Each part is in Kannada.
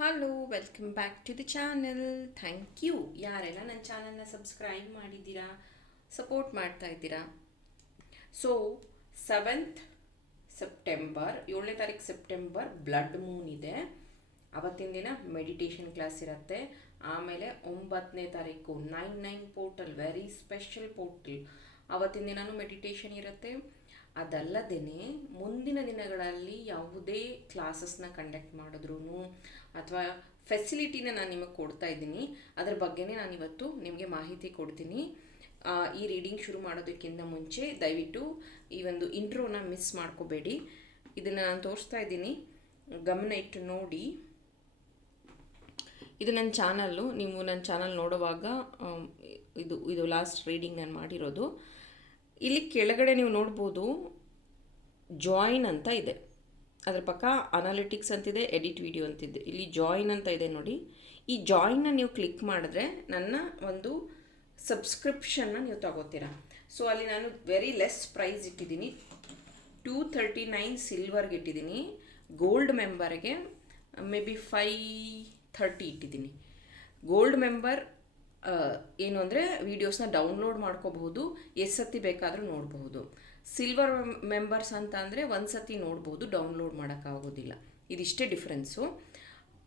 Hello welcome back to the channel thank you ಯಾರೆಲ್ಲ ನನ್ನ ಚಾನಲ್ನ ಸಬ್ಸ್ಕ್ರೈಬ್ ಮಾಡಿದ್ದೀರಾ ಸಪೋರ್ಟ್ ಮಾಡ್ತಾ ಇದ್ದೀರಾ? ಸೊ ಸೆವೆಂತ್ ಸೆಪ್ಟೆಂಬರ್ ಏಳನೇ ತಾರೀಕು ಸೆಪ್ಟೆಂಬರ್ ಬ್ಲಡ್ ಮೂನ್ ಇದೆ. ಅವತ್ತಿನ ದಿನ ಮೆಡಿಟೇಷನ್ ಕ್ಲಾಸ್ ಇರುತ್ತೆ. ಆಮೇಲೆ ಒಂಬತ್ತನೇ ತಾರೀಕು nine nine portal very special portal ಅವತ್ತಿನ ದಿನವೂ ಮೆಡಿಟೇಷನ್ ಇರುತ್ತೆ. ಅದಲ್ಲದೇ ಮುಂದಿನ ದಿನಗಳಲ್ಲಿ ಯಾವುದೇ ಕ್ಲಾಸಸ್ನ ಕಂಡಕ್ಟ್ ಮಾಡಿದ್ರು ಅಥವಾ ಫೆಸಿಲಿಟಿನ ನಾನು ನಿಮಗೆ ಕೊಡ್ತಾ ಇದ್ದೀನಿ. ಅದರ ಬಗ್ಗೆನೇ ನಾನು ಇವತ್ತು ನಿಮಗೆ ಮಾಹಿತಿ ಕೊಡ್ತೀನಿ. ಈ ರೀಡಿಂಗ್ ಶುರು ಮಾಡೋದಕ್ಕಿಂತ ಮುಂಚೆ ದಯವಿಟ್ಟು ಈ ಒಂದು ಇಂಟ್ರೋನ ಮಿಸ್ ಮಾಡ್ಕೋಬೇಡಿ. ಇದನ್ನು ನಾನು ತೋರಿಸ್ತಾ ಇದ್ದೀನಿ. ಗಮನ ಇಟ್ಟು ನೋಡಿ. ಇದು ನನ್ನ ಚಾನಲ್ಲು. ನೀವು ನನ್ನ ಚಾನಲ್ ನೋಡುವಾಗ ಇದು ಇದು ಲಾಸ್ಟ್ ರೀಡಿಂಗ್ ನಾನು ಮಾಡಿರೋದು. ಇಲ್ಲಿ ಕೆಳಗಡೆ ನೀವು ನೋಡ್ಬೋದು ಜಾಯಿನ್ ಅಂತ ಇದೆ. ಅದ್ರ ಪಕ್ಕ ಅನಾಲಿಟಿಕ್ಸ್ ಅಂತಿದೆ ಎಡಿಟ್ ವಿಡಿಯೋ ಅಂತಿದೆ. ಇಲ್ಲಿ ಜಾಯಿನ್ ಅಂತ ಇದೆ ನೋಡಿ. ಈ ಜಾಯಿನ್ನ ನೀವು ಕ್ಲಿಕ್ ಮಾಡಿದ್ರೆ ನನ್ನ ಒಂದು ಸಬ್ಸ್ಕ್ರಿಪ್ಷನ್ನ ನೀವು ತಗೋತೀರಾ. ಸೊ ಅಲ್ಲಿ ನಾನು ವೆರಿ ಲೆಸ್ ಪ್ರೈಸ್ ಇಟ್ಟಿದ್ದೀನಿ. ಟೂ ತರ್ಟಿ ನೈನ್ ಸಿಲ್ವರ್ಗೆ ಇಟ್ಟಿದ್ದೀನಿ. ಗೋಲ್ಡ್ ಮೆಂಬರ್ಗೆ ಮೇ ಬಿ ಫೈ ಥರ್ಟಿ ಇಟ್ಟಿದ್ದೀನಿ. ಗೋಲ್ಡ್ ಮೆಂಬರ್ ಏನು ಅಂದರೆ ವೀಡಿಯೋಸ್ನ ಡೌನ್ಲೋಡ್ ಮಾಡ್ಕೋಬಹುದು. ಎಷ್ಟು ಸತಿ ಬೇಕಾದರೂ ನೋಡಬಹುದು. ಸಿಲ್ವರ್ ಮೆಂಬರ್ಸ್ ಅಂತ ಅಂದರೆ ಒಂದು ಸತಿ ನೋಡ್ಬೋದು ಡೌನ್ಲೋಡ್ ಮಾಡೋಕ್ಕಾಗೋದಿಲ್ಲ. ಇದಿಷ್ಟೇ ಡಿಫ್ರೆನ್ಸು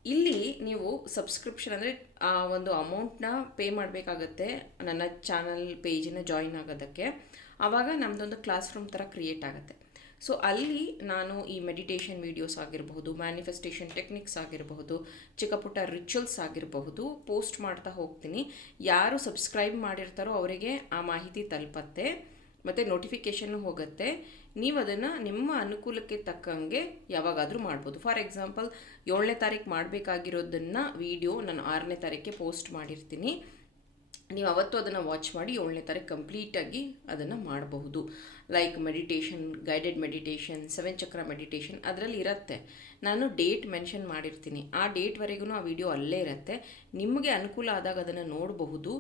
ಇಲ್ಲಿ ನೀವು ಸಬ್ಸ್ಕ್ರಿಪ್ಷನ್ ಅಂದರೆ, ಆ, ಒಂದು ಅಮೌಂಟ್ನ ಪೇ ಮಾಡಬೇಕಾಗತ್ತೆ ನನ್ನ ಚಾನಲ್ ಪೇಜನ್ನ ಜಾಯಿನ್ ಆಗೋದಕ್ಕೆ. ಆವಾಗ ನಮ್ಮದೊಂದು ಕ್ಲಾಸ್ ರೂಮ್ ಥರ ಕ್ರಿಯೇಟ್ ಆಗುತ್ತೆ. ಸೊ ಅಲ್ಲಿ ನಾನು ಈ ಮೆಡಿಟೇಷನ್ ವೀಡಿಯೋಸ್ ಆಗಿರಬಹುದು ಮ್ಯಾನಿಫೆಸ್ಟೇಷನ್ ಟೆಕ್ನಿಕ್ಸ್ ಆಗಿರಬಹುದು ಚಿಕ್ಕ ಪುಟ್ಟ ರಿಚುವಲ್ಸ್ ಆಗಿರಬಹುದು ಪೋಸ್ಟ್ ಮಾಡ್ತಾ ಹೋಗ್ತೀನಿ. ಯಾರು ಸಬ್ಸ್ಕ್ರೈಬ್ ಮಾಡಿರ್ತಾರೋ ಅವರಿಗೆ ಆ ಮಾಹಿತಿ ತಲುಪತ್ತೆ. ಮತ್ತು ನೋಟಿಫಿಕೇಷನ್ ಹೋಗುತ್ತೆ. ನೀವು ಅದನ್ನು ನಿಮ್ಮ ಅನುಕೂಲಕ್ಕೆ ತಕ್ಕಂಗೆ ಯಾವಾಗಾದರೂ ಮಾಡ್ಬೋದು. ಫಾರ್ ಎಕ್ಸಾಂಪಲ್ ಏಳನೇ ತಾರೀಕು ಮಾಡಬೇಕಾಗಿರೋದನ್ನು ವಿಡಿಯೋ ನಾನು ಆರನೇ ತಾರೀಕಿಗೆ ಪೋಸ್ಟ್ ಮಾಡಿರ್ತೀನಿ. ನೀವು ಅವತ್ತು ಅದನ್ನು ವಾಚ್ ಮಾಡಿ ಏಳನೇ ತಾರೀಕು ಕಂಪ್ಲೀಟಾಗಿ ಅದನ್ನು ಮಾಡಬಹುದು. Like meditation guided meditation seven chakra meditation ಅದರಲ್ಲಿ ಇರುತ್ತೆ. ನಾನು ಡೇಟ್ ಮೆನ್ಷನ್ ಮಾಡಿರ್ತೀನಿ. ಆ ಡೇಟ್ವರೆಗೂ ಆ ವಿಡಿಯೋ ಅಲ್ಲೇ ಇರುತ್ತೆ. ನಿಮಗೆ ಅನುಕೂಲ ಆದಾಗ ಅದನ್ನು ನೋಡಬಹುದು.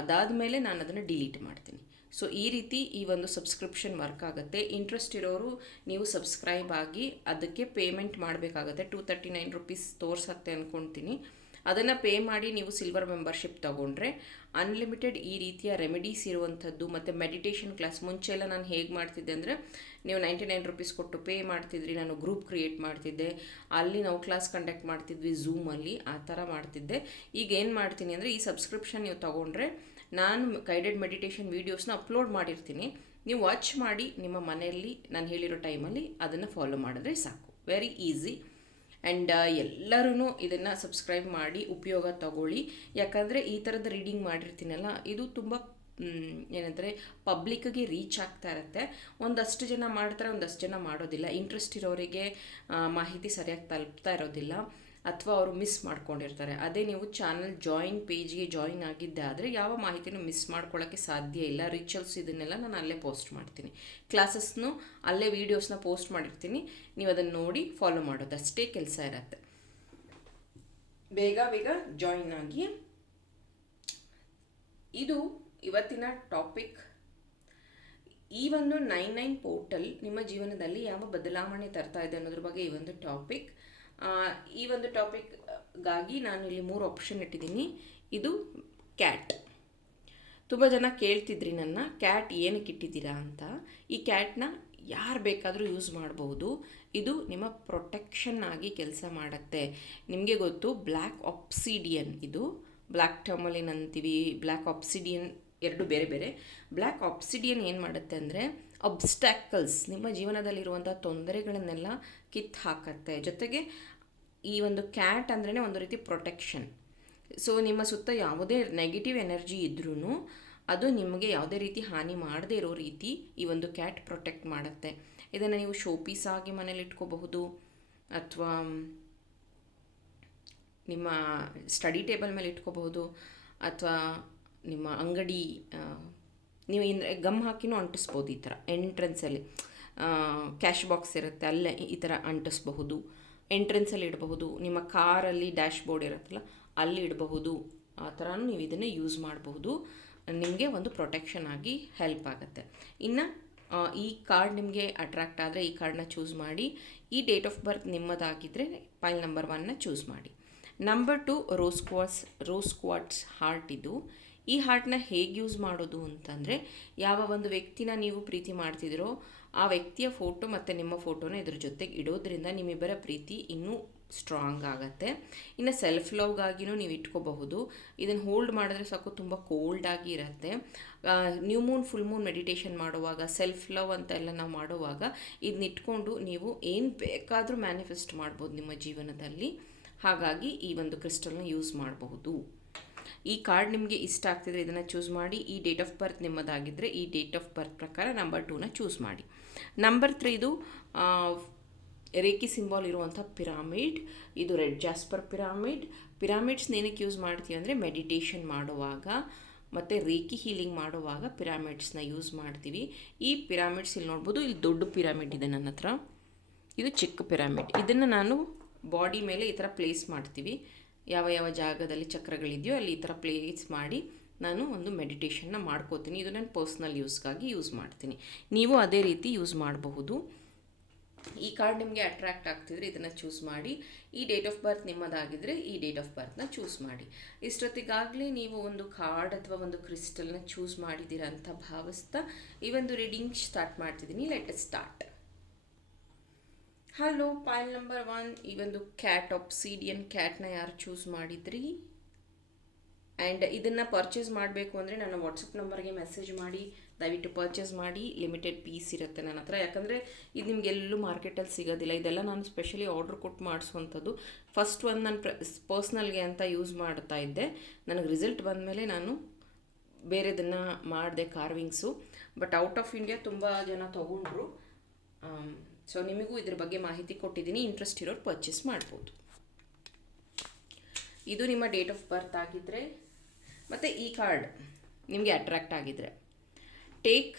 ಅದಾದ ಮೇಲೆ ನಾನು ಅದನ್ನು ಡಿಲೀಟ್ ಮಾಡ್ತೀನಿ. ಸೊ ಈ ರೀತಿ ಈ ಒಂದು ಸಬ್ಸ್ಕ್ರಿಪ್ಷನ್ ವರ್ಕ್ ಆಗುತ್ತೆ. ಇಂಟ್ರೆಸ್ಟ್ ಇರೋರು ನೀವು ಸಬ್ಸ್ಕ್ರೈಬ್ ಆಗಿ ಅದಕ್ಕೆ ಪೇಮೆಂಟ್ ಮಾಡಬೇಕಾಗತ್ತೆ. ಟೂ ತರ್ಟಿ ನೈನ್ ರುಪೀಸ್ ತೋರಿಸತ್ತೆ ಅಂದ್ಕೊಳ್ತೀನಿ ಅದನ್ನು ಪೇ ಮಾಡಿ ನೀವು ಸಿಲ್ವರ್ ಮೆಂಬರ್ಶಿಪ್ ತೊಗೊಂಡ್ರೆ ಅನ್ಲಿಮಿಟೆಡ್ ಈ ರೀತಿಯ ರೆಮಿಡೀಸ್ ಇರುವಂಥದ್ದು ಮತ್ತು ಮೆಡಿಟೇಷನ್ ಕ್ಲಾಸ್ ಮುಂಚೆ ಎಲ್ಲ ನಾನು ಹೇಗೆ ಮಾಡ್ತಿದ್ದೆ ಅಂದರೆ ನೀವು ನೈಂಟಿ ನೈನ್ ರುಪೀಸ್ ಕೊಟ್ಟು ಪೇ ಮಾಡ್ತಿದ್ರಿ, ನಾನು ಗ್ರೂಪ್ ಕ್ರಿಯೇಟ್ ಮಾಡ್ತಿದ್ದೆ. ಅಲ್ಲಿ ನಾವು ಕ್ಲಾಸ್ ಕಂಡಕ್ಟ್ ಮಾಡ್ತಿದ್ವಿ ಝೂಮಲ್ಲಿ ಆ ಥರ ಮಾಡ್ತಿದ್ದೆ. ಈಗ ಏನು ಮಾಡ್ತೀನಿ ಅಂದರೆ ಈ ಸಬ್ಸ್ಕ್ರಿಪ್ಷನ್ ನೀವು ತೊಗೊಂಡ್ರೆ ನಾನು ಗೈಡೆಡ್ ಮೆಡಿಟೇಷನ್ ವೀಡಿಯೋಸ್ನ ಅಪ್ಲೋಡ್ ಮಾಡಿರ್ತೀನಿ. ನೀವು ವಾಚ್ ಮಾಡಿ ನಿಮ್ಮ ಮನೆಯಲ್ಲಿ ನಾನು ಹೇಳಿರೋ ಟೈಮಲ್ಲಿ ಅದನ್ನು ಫಾಲೋ ಮಾಡಿದ್ರೆ ಸಾಕು. ವೆರಿ ಈಸಿ ಆ್ಯಂಡ್ ಎಲ್ಲರೂ ಇದನ್ನು ಸಬ್ಸ್ಕ್ರೈಬ್ ಮಾಡಿ ಉಪಯೋಗ ತಗೊಳ್ಳಿ. ಯಾಕಂದರೆ ಈ ಥರದ ರೀಡಿಂಗ್ ಮಾಡಿರ್ತೀನಲ್ಲ, ಇದು ತುಂಬ ಏನಂದರೆ ಪಬ್ಲಿಕ್ಗೆ ರೀಚ್ ಆಗ್ತಾ ಇರುತ್ತೆ. ಒಂದಷ್ಟು ಜನ ಮಾಡ್ತಾರೆ, ಒಂದಷ್ಟು ಜನ ಮಾಡೋದಿಲ್ಲ. ಇಂಟ್ರೆಸ್ಟ್ ಇರೋರಿಗೆ ಮಾಹಿತಿ ಸರಿಯಾಗಿ ತಲುಪ್ತಾ ಇರೋದಿಲ್ಲ. ಅಥವಾ ಅವರು ಮಿಸ್ ಮಾಡ್ಕೊಂಡಿರ್ತಾರೆ. ಅದೇ ನೀವು ಚಾನಲ್ ಜಾಯಿನ್ ಪೇಜ್ಗೆ ಜಾಯಿನ್ ಆಗಿದ್ದೆ ಆದರೆ ಯಾವ ಮಾಹಿತಿನೂ ಮಿಸ್ ಮಾಡ್ಕೊಳ್ಳೋಕ್ಕೆ ಸಾಧ್ಯ ಇಲ್ಲ. ರಿಚಲ್ಸ್ ಇದನ್ನೆಲ್ಲ ನಾನು ಅಲ್ಲೇ ಪೋಸ್ಟ್ ಮಾಡ್ತೀನಿ. ಕ್ಲಾಸಸ್ನು ಅಲ್ಲೇ ವೀಡಿಯೋಸ್ನ ಪೋಸ್ಟ್ ಮಾಡಿರ್ತೀನಿ. ನೀವು ಅದನ್ನು ನೋಡಿ ಫಾಲೋ ಮಾಡೋದು. ಅಷ್ಟೇ ಕೆಲಸ ಇರುತ್ತೆ. ಬೇಗ ಬೇಗ ಜಾಯಿನ್ ಆಗಿ. ಇದು ಇವತ್ತಿನ ಟಾಪಿಕ್ ಈ ಒಂದು ನೈನ್ ನೈನ್ ಪೋರ್ಟಲ್ ನಿಮ್ಮ ಜೀವನದಲ್ಲಿ ಯಾವ ಬದಲಾವಣೆ ತರ್ತಾ ಇದೆ ಅನ್ನೋದ್ರ ಬಗ್ಗೆ ಈ ಒಂದು ಟಾಪಿಕ್ ಈ ಒಂದು ಟಾಪಿಕ್ಗಾಗಿ ನಾನು ಇಲ್ಲಿ ಮೂರು ಆಪ್ಷನ್ ಇಟ್ಟಿದ್ದೀನಿ. ಇದು ಕ್ಯಾಟ್ ತುಂಬ ಜನ ಕೇಳ್ತಿದ್ರಿ ನನ್ನ ಕ್ಯಾಟ್ ಏನಕ್ಕೆ ಇಟ್ಟಿದ್ದೀರಾ ಅಂತ. ಈ ಕ್ಯಾಟ್ನ ಯಾರು ಬೇಕಾದರೂ ಯೂಸ್ ಮಾಡ್ಬೋದು. ಇದು ನಿಮ್ಮ ಪ್ರೊಟೆಕ್ಷನ್ ಆಗಿ ಕೆಲಸ ಮಾಡುತ್ತೆ. ನಿಮಗೆ ಗೊತ್ತು ಬ್ಲ್ಯಾಕ್ ಆಪ್ಸಿಡಿಯನ್ ಇದು. ಬ್ಲ್ಯಾಕ್ ಟರ್ಮಲಿನ್ ಅಂತೀವಿ ಬ್ಲ್ಯಾಕ್ ಆಪ್ಸಿಡಿಯನ್ ಎರಡು ಬೇರೆ ಬೇರೆ. ಬ್ಲ್ಯಾಕ್ ಆಪ್ಸಿಡಿಯನ್ ಏನು ಮಾಡುತ್ತೆ ಅಂದರೆ ಅಬ್ಸ್ಟ್ಯಾಕಲ್ಸ್ ನಿಮ್ಮ ಜೀವನದಲ್ಲಿರುವಂಥ ತೊಂದರೆಗಳನ್ನೆಲ್ಲ ಕಿತ್ತು ಹಾಕತ್ತೆ. ಜೊತೆಗೆ ಈ ಒಂದು ಕ್ಯಾಟ್ ಅಂದ್ರೇ ಒಂದು ರೀತಿ ಪ್ರೊಟೆಕ್ಷನ್ ಸೊ ನಿಮ್ಮ ಸುತ್ತ ಯಾವುದೇ ನೆಗೆಟಿವ್ ಎನರ್ಜಿ ಇದ್ರೂ ಅದು ನಿಮಗೆ ಯಾವುದೇ ರೀತಿ ಹಾನಿ ಮಾಡದೇ ಇರೋ ರೀತಿ ಈ ಒಂದು ಕ್ಯಾಟ್ ಪ್ರೊಟೆಕ್ಟ್ ಮಾಡುತ್ತೆ. ಇದನ್ನು ನೀವು ಶೋ ಪೀಸ್ ಆಗಿ ಮನೇಲಿ ಇಟ್ಕೋಬಹುದು, ಅಥವಾ ನಿಮ್ಮ ಸ್ಟಡಿ ಟೇಬಲ್ ಮೇಲೆ ಇಟ್ಕೋಬಹುದು, ಅಥವಾ ನಿಮ್ಮ ಅಂಗಡಿ ನೀವು ಅಂದರೆ ಗಮ್ ಹಾಕಿನೂ ಅಂಟಿಸ್ಬೋದು ಈ ಥರ. ಎಂಟ್ರೆನ್ಸಲ್ಲಿ ಕ್ಯಾಶ್ ಬಾಕ್ಸ್ ಇರುತ್ತೆ, ಅಲ್ಲೇ ಈ ಥರ ಅಂಟಿಸ್ಬಹುದು. ಎಂಟ್ರೆನ್ಸಲ್ಲಿ ಇಡಬಹುದು. ನಿಮ್ಮ ಕಾರಲ್ಲಿ ಡ್ಯಾಶ್ ಬೋರ್ಡ್ ಇರುತ್ತಲ್ಲ, ಅಲ್ಲಿ ಇಡಬಹುದು. ಆ ಥರ ನೀವು ಇದನ್ನು ಯೂಸ್ ಮಾಡಬಹುದು. ನಿಮಗೆ ಒಂದು ಪ್ರೊಟೆಕ್ಷನ್ ಆಗಿ ಹೆಲ್ಪ್ ಆಗುತ್ತೆ. ಇನ್ನು ಈ ಕಾರ್ಡ್ ನಿಮಗೆ ಅಟ್ರಾಕ್ಟ್ ಆದರೆ ಈ ಕಾರ್ಡನ್ನ ಚೂಸ್ ಮಾಡಿ, ಈ ಡೇಟ್ ಆಫ್ ಬರ್ತ್ ನಿಮ್ಮದಾಗಿದ್ದರೆ ಫೈಲ್ ನಂಬರ್ ಒನ್ನ ಚೂಸ್ ಮಾಡಿ. Number two rose quartz rose quartz heart ಇದು. ಈ ಹಾರ್ಟ್ನ ಹೇಗೆ ಯೂಸ್ ಮಾಡೋದು ಅಂತಂದರೆ, ಯಾವ ಒಂದು ವ್ಯಕ್ತಿನ ನೀವು ಪ್ರೀತಿ ಮಾಡ್ತಿದ್ರೋ, ಆ ವ್ಯಕ್ತಿಯ ಫೋಟೋ ಮತ್ತು ನಿಮ್ಮ ಫೋಟೋನ ಇದ್ರ ಜೊತೆಗೆ ಇಡೋದ್ರಿಂದ ನಿಮ್ಮಿಬ್ಬರ ಪ್ರೀತಿ ಇನ್ನೂ ಸ್ಟ್ರಾಂಗ್ ಆಗುತ್ತೆ. ಇನ್ನು ಸೆಲ್ಫ್ ಲವ್ಗಾಗಿನೂ ನೀವು ಇಟ್ಕೋಬಹುದು. ಇದನ್ನು ಹೋಲ್ಡ್ ಮಾಡಿದ್ರೆ ಸಾಕು ತುಂಬ ಕೋಲ್ಡ್ ಆಗಿ ಇರುತ್ತೆ new moon, full moon meditation ಮಾಡುವಾಗ ಸೆಲ್ಫ್ ಲವ್ ಅಂತ ಎಲ್ಲ ನಾವು ಮಾಡುವಾಗ ಇದನ್ನ ಇಟ್ಕೊಂಡು ನೀವು ಏನು ಬೇಕಾದರೂ ಮ್ಯಾನಿಫೆಸ್ಟ್ ಮಾಡ್ಬೋದು ನಿಮ್ಮ ಜೀವನದಲ್ಲಿ. ಹಾಗಾಗಿ ಈ ಒಂದು ಕ್ರಿಸ್ಟಲ್ನ ಯೂಸ್ ಮಾಡಬಹುದು. ಈ ಕಾರ್ಡ್ ನಿಮಗೆ ಇಷ್ಟ ಆಗ್ತಿದ್ರೆ ಇದನ್ನು ಚೂಸ್ ಮಾಡಿ, ಈ ಡೇಟ್ ಆಫ್ ಬರ್ತ್ ನಿಮ್ಮದಾಗಿದ್ದರೆ ಈ ಡೇಟ್ ಆಫ್ ಬರ್ತ್ ಪ್ರಕಾರ ನಂಬರ್ ಟೂನ ಚೂಸ್ ಮಾಡಿ. ನಂಬರ್ ತ್ರೀ ಇದು ರೇಖಿ ಸಿಂಬಾಲ್ ಇರುವಂಥ ಪಿರಾಮಿಡ್ ಇದು ರೆಡ್ ಜಾಸ್ಪರ್ ಪಿರಾಮಿಡ್ ಪಿರಾಮಿಡ್ಸ್ನ ಏನಕ್ಕೆ ಯೂಸ್ ಮಾಡ್ತೀವಿ ಅಂದರೆ ಮೆಡಿಟೇಷನ್ ಮಾಡುವಾಗ ಮತ್ತು ರೇಖಿ ಹೀಲಿಂಗ್ ಮಾಡುವಾಗ ಪಿರಾಮಿಡ್ಸ್ನ ಯೂಸ್ ಮಾಡ್ತೀವಿ. ಈ ಪಿರಾಮಿಡ್ಸ್ ಇಲ್ಲಿ ನೋಡ್ಬೋದು, ಇಲ್ಲಿ ದೊಡ್ಡ ಪಿರಾಮಿಡ್ ಇದೆ ನನ್ನ ಹತ್ರ. ಇದು ಚಿಕ್ಕ ಪಿರಾಮಿಡ್ ಇದನ್ನು ನಾನು ಬಾಡಿ ಮೇಲೆ ಈ ಥರ ಪ್ಲೇಸ್ ಮಾಡ್ತೀವಿ. ಯಾವ ಯಾವ ಜಾಗದಲ್ಲಿ ಚಕ್ರಗಳಿದೆಯೋ ಅಲ್ಲಿ ಈ ಥರ ಪ್ಲೇಸ್ ಮಾಡಿ ನಾನು ಒಂದು ಮೆಡಿಟೇಷನ್ನ ಮಾಡ್ಕೋತೀನಿ. ಇದು ನಾನು ಪರ್ಸ್ನಲ್ ಯೂಸ್ಗಾಗಿ ಯೂಸ್ ಮಾಡ್ತೀನಿ. ನೀವು ಅದೇ ರೀತಿ ಯೂಸ್ ಮಾಡಬಹುದು. ಈ ಕಾರ್ಡ್ ನಿಮಗೆ ಅಟ್ರ್ಯಾಕ್ಟ್ ಆಗ್ತಿದ್ರೆ ಇದನ್ನು ಚೂಸ್ ಮಾಡಿ. ಈ ಡೇಟ್ ಆಫ್ ಬರ್ತ್ ನಿಮ್ಮದಾಗಿದ್ದರೆ ಈ ಡೇಟ್ ಆಫ್ ಬರ್ತ್ನ ಚೂಸ್ ಮಾಡಿ. ಇಷ್ಟೊತ್ತಿಗಾಗಲೇ ನೀವು ಒಂದು ಕಾರ್ಡ್ ಅಥವಾ ಒಂದು ಕ್ರಿಸ್ಟಲ್ನ ಚೂಸ್ ಮಾಡಿದ್ದೀರ ಅಂತ ಭಾವಿಸ್ತಾ ಈ ಒಂದು ರೀಡಿಂಗ್ ಸ್ಟಾರ್ಟ್ ಮಾಡ್ತಿದ್ದೀನಿ. Let start hello, point number one, ಈ ಒಂದು ಕ್ಯಾಟ್ ಆಪ್ಸಿಡಿಯನ್ ಕ್ಯಾಟ್ನ ಯಾರು ಚೂಸ್ ಮಾಡಿದ್ರಿ? ಆ್ಯಂಡ್ ಇದನ್ನು ಪರ್ಚೇಸ್ ಮಾಡಬೇಕು ಅಂದರೆ ನನ್ನ ವಾಟ್ಸಪ್ ನಂಬರ್ಗೆ ಮೆಸೇಜ್ ಮಾಡಿ, ದಯವಿಟ್ಟು ಪರ್ಚೇಸ್ ಮಾಡಿ ಲಿಮಿಟೆಡ್ ಪೀಸ್ ಇರುತ್ತೆ ನನ್ನ ಹತ್ರ. ಯಾಕಂದರೆ ಇದು ನಿಮ್ಗೆ ಎಲ್ಲೂ ಮಾರ್ಕೆಟಲ್ಲಿ ಸಿಗೋದಿಲ್ಲ. ಇದೆಲ್ಲ ನಾನು ಸ್ಪೆಷಲಿ ಆರ್ಡ್ರ್ ಕೊಟ್ಟು ಮಾಡಿಸುವಂಥದ್ದು. ಫಸ್ಟ್ ಒಂದು ನಾನು ಪ್ರ ಪರ್ಸ್ನಲ್ಗೆ ಅಂತ ಯೂಸ್ ಮಾಡ್ತಾ ಇದ್ದೆ. ನನಗೆ ರಿಸಲ್ಟ್ ಬಂದಮೇಲೆ ನಾನು ಬೇರೆದನ್ನು ಮಾಡಿದೆ carvings but out of India ತುಂಬ ಜನ ತೊಗೊಂಡ್ರು. ಸೊ ನಿಮಗೂ ಇದ್ರ ಬಗ್ಗೆ ಮಾಹಿತಿ ಕೊಟ್ಟಿದ್ದೀನಿ. ಇಂಟ್ರೆಸ್ಟ್ ಇರೋರು ಪರ್ಚೇಸ್ ಮಾಡ್ಬೋದು. ಇದು ನಿಮ್ಮ ಡೇಟ್ ಆಫ್ ಬರ್ತ್ ಆಗಿದ್ದರೆ ಮತ್ತು ಈ ಕಾರ್ಡ್ ನಿಮಗೆ ಅಟ್ರ್ಯಾಕ್ಟ್ ಆಗಿದ್ದರೆ take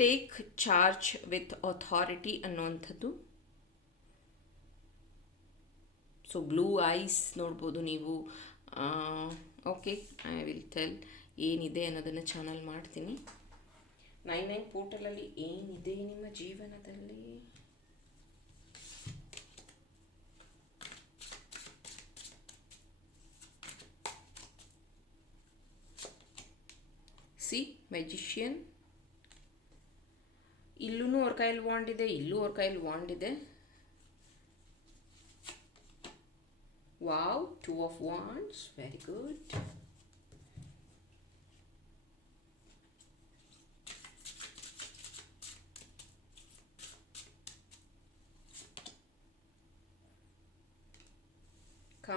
take charge with authority ಅನ್ನುವಂಥದ್ದು. ಸೊ ಬ್ಲೂ ಐಸ್ ನೋಡ್ಬೋದು ನೀವು. ಓಕೆ ಐ ವಿಲ್ ಟೆಲ್ ಏನಿದೆ ಅನ್ನೋದನ್ನು ಚಾನಲ್ ಮಾಡ್ತೀನಿ. ನೈನ್ ನೈನ್ ಪೋರ್ಟಲಲ್ಲಿ ಏನಿದೆ ನಿಮ್ಮ ಜೀವನದಲ್ಲಿ? ಸಿ ಮೆಜಿಷಿಯನ್ ಇಲ್ಲೂ ಅವ್ರ ಕೈಯಲ್ಲಿ ವಾಂಡ್ ಇದೆ, ಇಲ್ಲೂ ಅವ್ರ ಕೈಯಲ್ಲಿ ವಾಂಡ್ ಇದೆ. Wow two of wands very good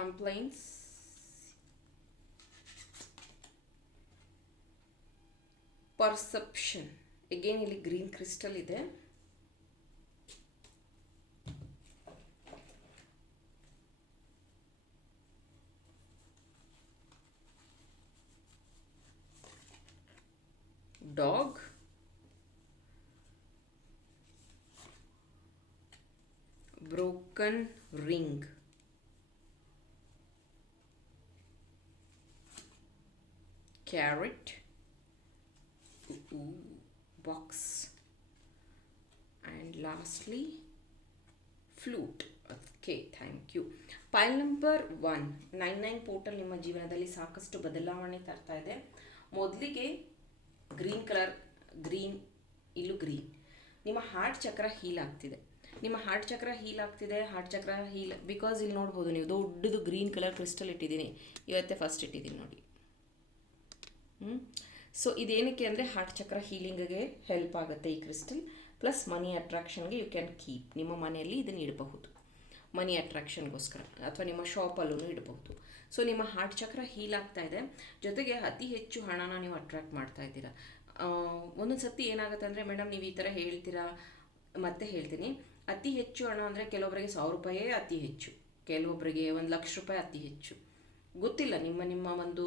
complaints? Perception again ಇಲ್ಲಿ ಗ್ರೀನ್ ಕ್ರಿಸ್ಟಲ್ ಇದೆ. Dog broken ring carrot. Ooh, box. And lastly flute. Okay thank you pile number one nine nine portal ನಿಮ್ಮ ಜೀವನದಲ್ಲಿ ಸಾಕಷ್ಟು ಬದಲಾವಣೆ ತರ್ತಾ ಇದೆ. ಮೊದಲಿಗೆ ಗ್ರೀನ್ ಕಲರ್ ಗ್ರೀನ್ ಇಲ್ಲೂ ಗ್ರೀನ್ ನಿಮ್ಮ ಹಾರ್ಟ್ ಚಕ್ರ ಹೀಲ್ ಆಗ್ತಿದೆ. ನಿಮ್ಮ ಹಾರ್ಟ್ ಚಕ್ರ ಹೀಲ್ ಆಗ್ತಿದೆ. ಹಾರ್ಟ್ ಚಕ್ರ ಹೀಲ್ ಬಿಕಾಸ್ ಇಲ್ಲಿ ನೋಡ್ಬೋದು ನೀವು ದೊಡ್ಡದು ಗ್ರೀನ್ ಕಲರ್ ಕ್ರಿಸ್ಟಲ್ ಇಟ್ಟಿದ್ದೀನಿ. ಇವತ್ತೇ ಫಸ್ಟ್ ಇಟ್ಟಿದ್ದೀನಿ ನೋಡಿ. ಸೊ ಇದೇನಕ್ಕೆ ಅಂದರೆ ಹಾರ್ಟ್ ಚಕ್ರ ಹೀಲಿಂಗ್ಗೆ ಹೆಲ್ಪ್ ಆಗುತ್ತೆ ಈ ಕ್ರಿಸ್ಟಲ್ ಪ್ಲಸ್ ಮನಿ ಅಟ್ರಾಕ್ಷನ್ಗೆ ಯು ಕ್ಯಾನ್ ಕೀಪ್ ನಿಮ್ಮ ಮನೆಯಲ್ಲಿ ಇದನ್ನು ಇಡಬಹುದು. ಮನಿ ಅಟ್ರಾಕ್ಷನ್ಗೋಸ್ಕರ ಅಥವಾ ನಿಮ್ಮ ಶಾಪಲ್ಲೂ ಇಡಬಹುದು. ಸೊ ನಿಮ್ಮ ಹಾರ್ಟ್ ಚಕ್ರ ಹೀಲ್ ಆಗ್ತಾ ಇದೆ. ಜೊತೆಗೆ ಅತಿ ಹೆಚ್ಚು ಹಣನ ನೀವು ಅಟ್ರಾಕ್ಟ್ ಮಾಡ್ತಾ ಇದ್ದೀರಾ. ಒಂದೊಂದು ಸತಿ ಏನಾಗುತ್ತೆ ಅಂದರೆ ಮೇಡಮ್ ನೀವು ಈ ಥರ ಹೇಳ್ತೀರಾ? ಮತ್ತೆ ಹೇಳ್ತೀನಿ. ಅತಿ ಹೆಚ್ಚು ಹಣ ಅಂದರೆ ಕೆಲವೊಬ್ಬರಿಗೆ ಸಾವಿರ ರೂಪಾಯೇ ಅತಿ ಹೆಚ್ಚು. ಕೆಲವೊಬ್ಬರಿಗೆ ಒಂದು ಲಕ್ಷ ರೂಪಾಯಿ ಅತಿ ಹೆಚ್ಚು. ಗೊತ್ತಿಲ್ಲ, ನಿಮ್ಮ ನಿಮ್ಮ ಒಂದು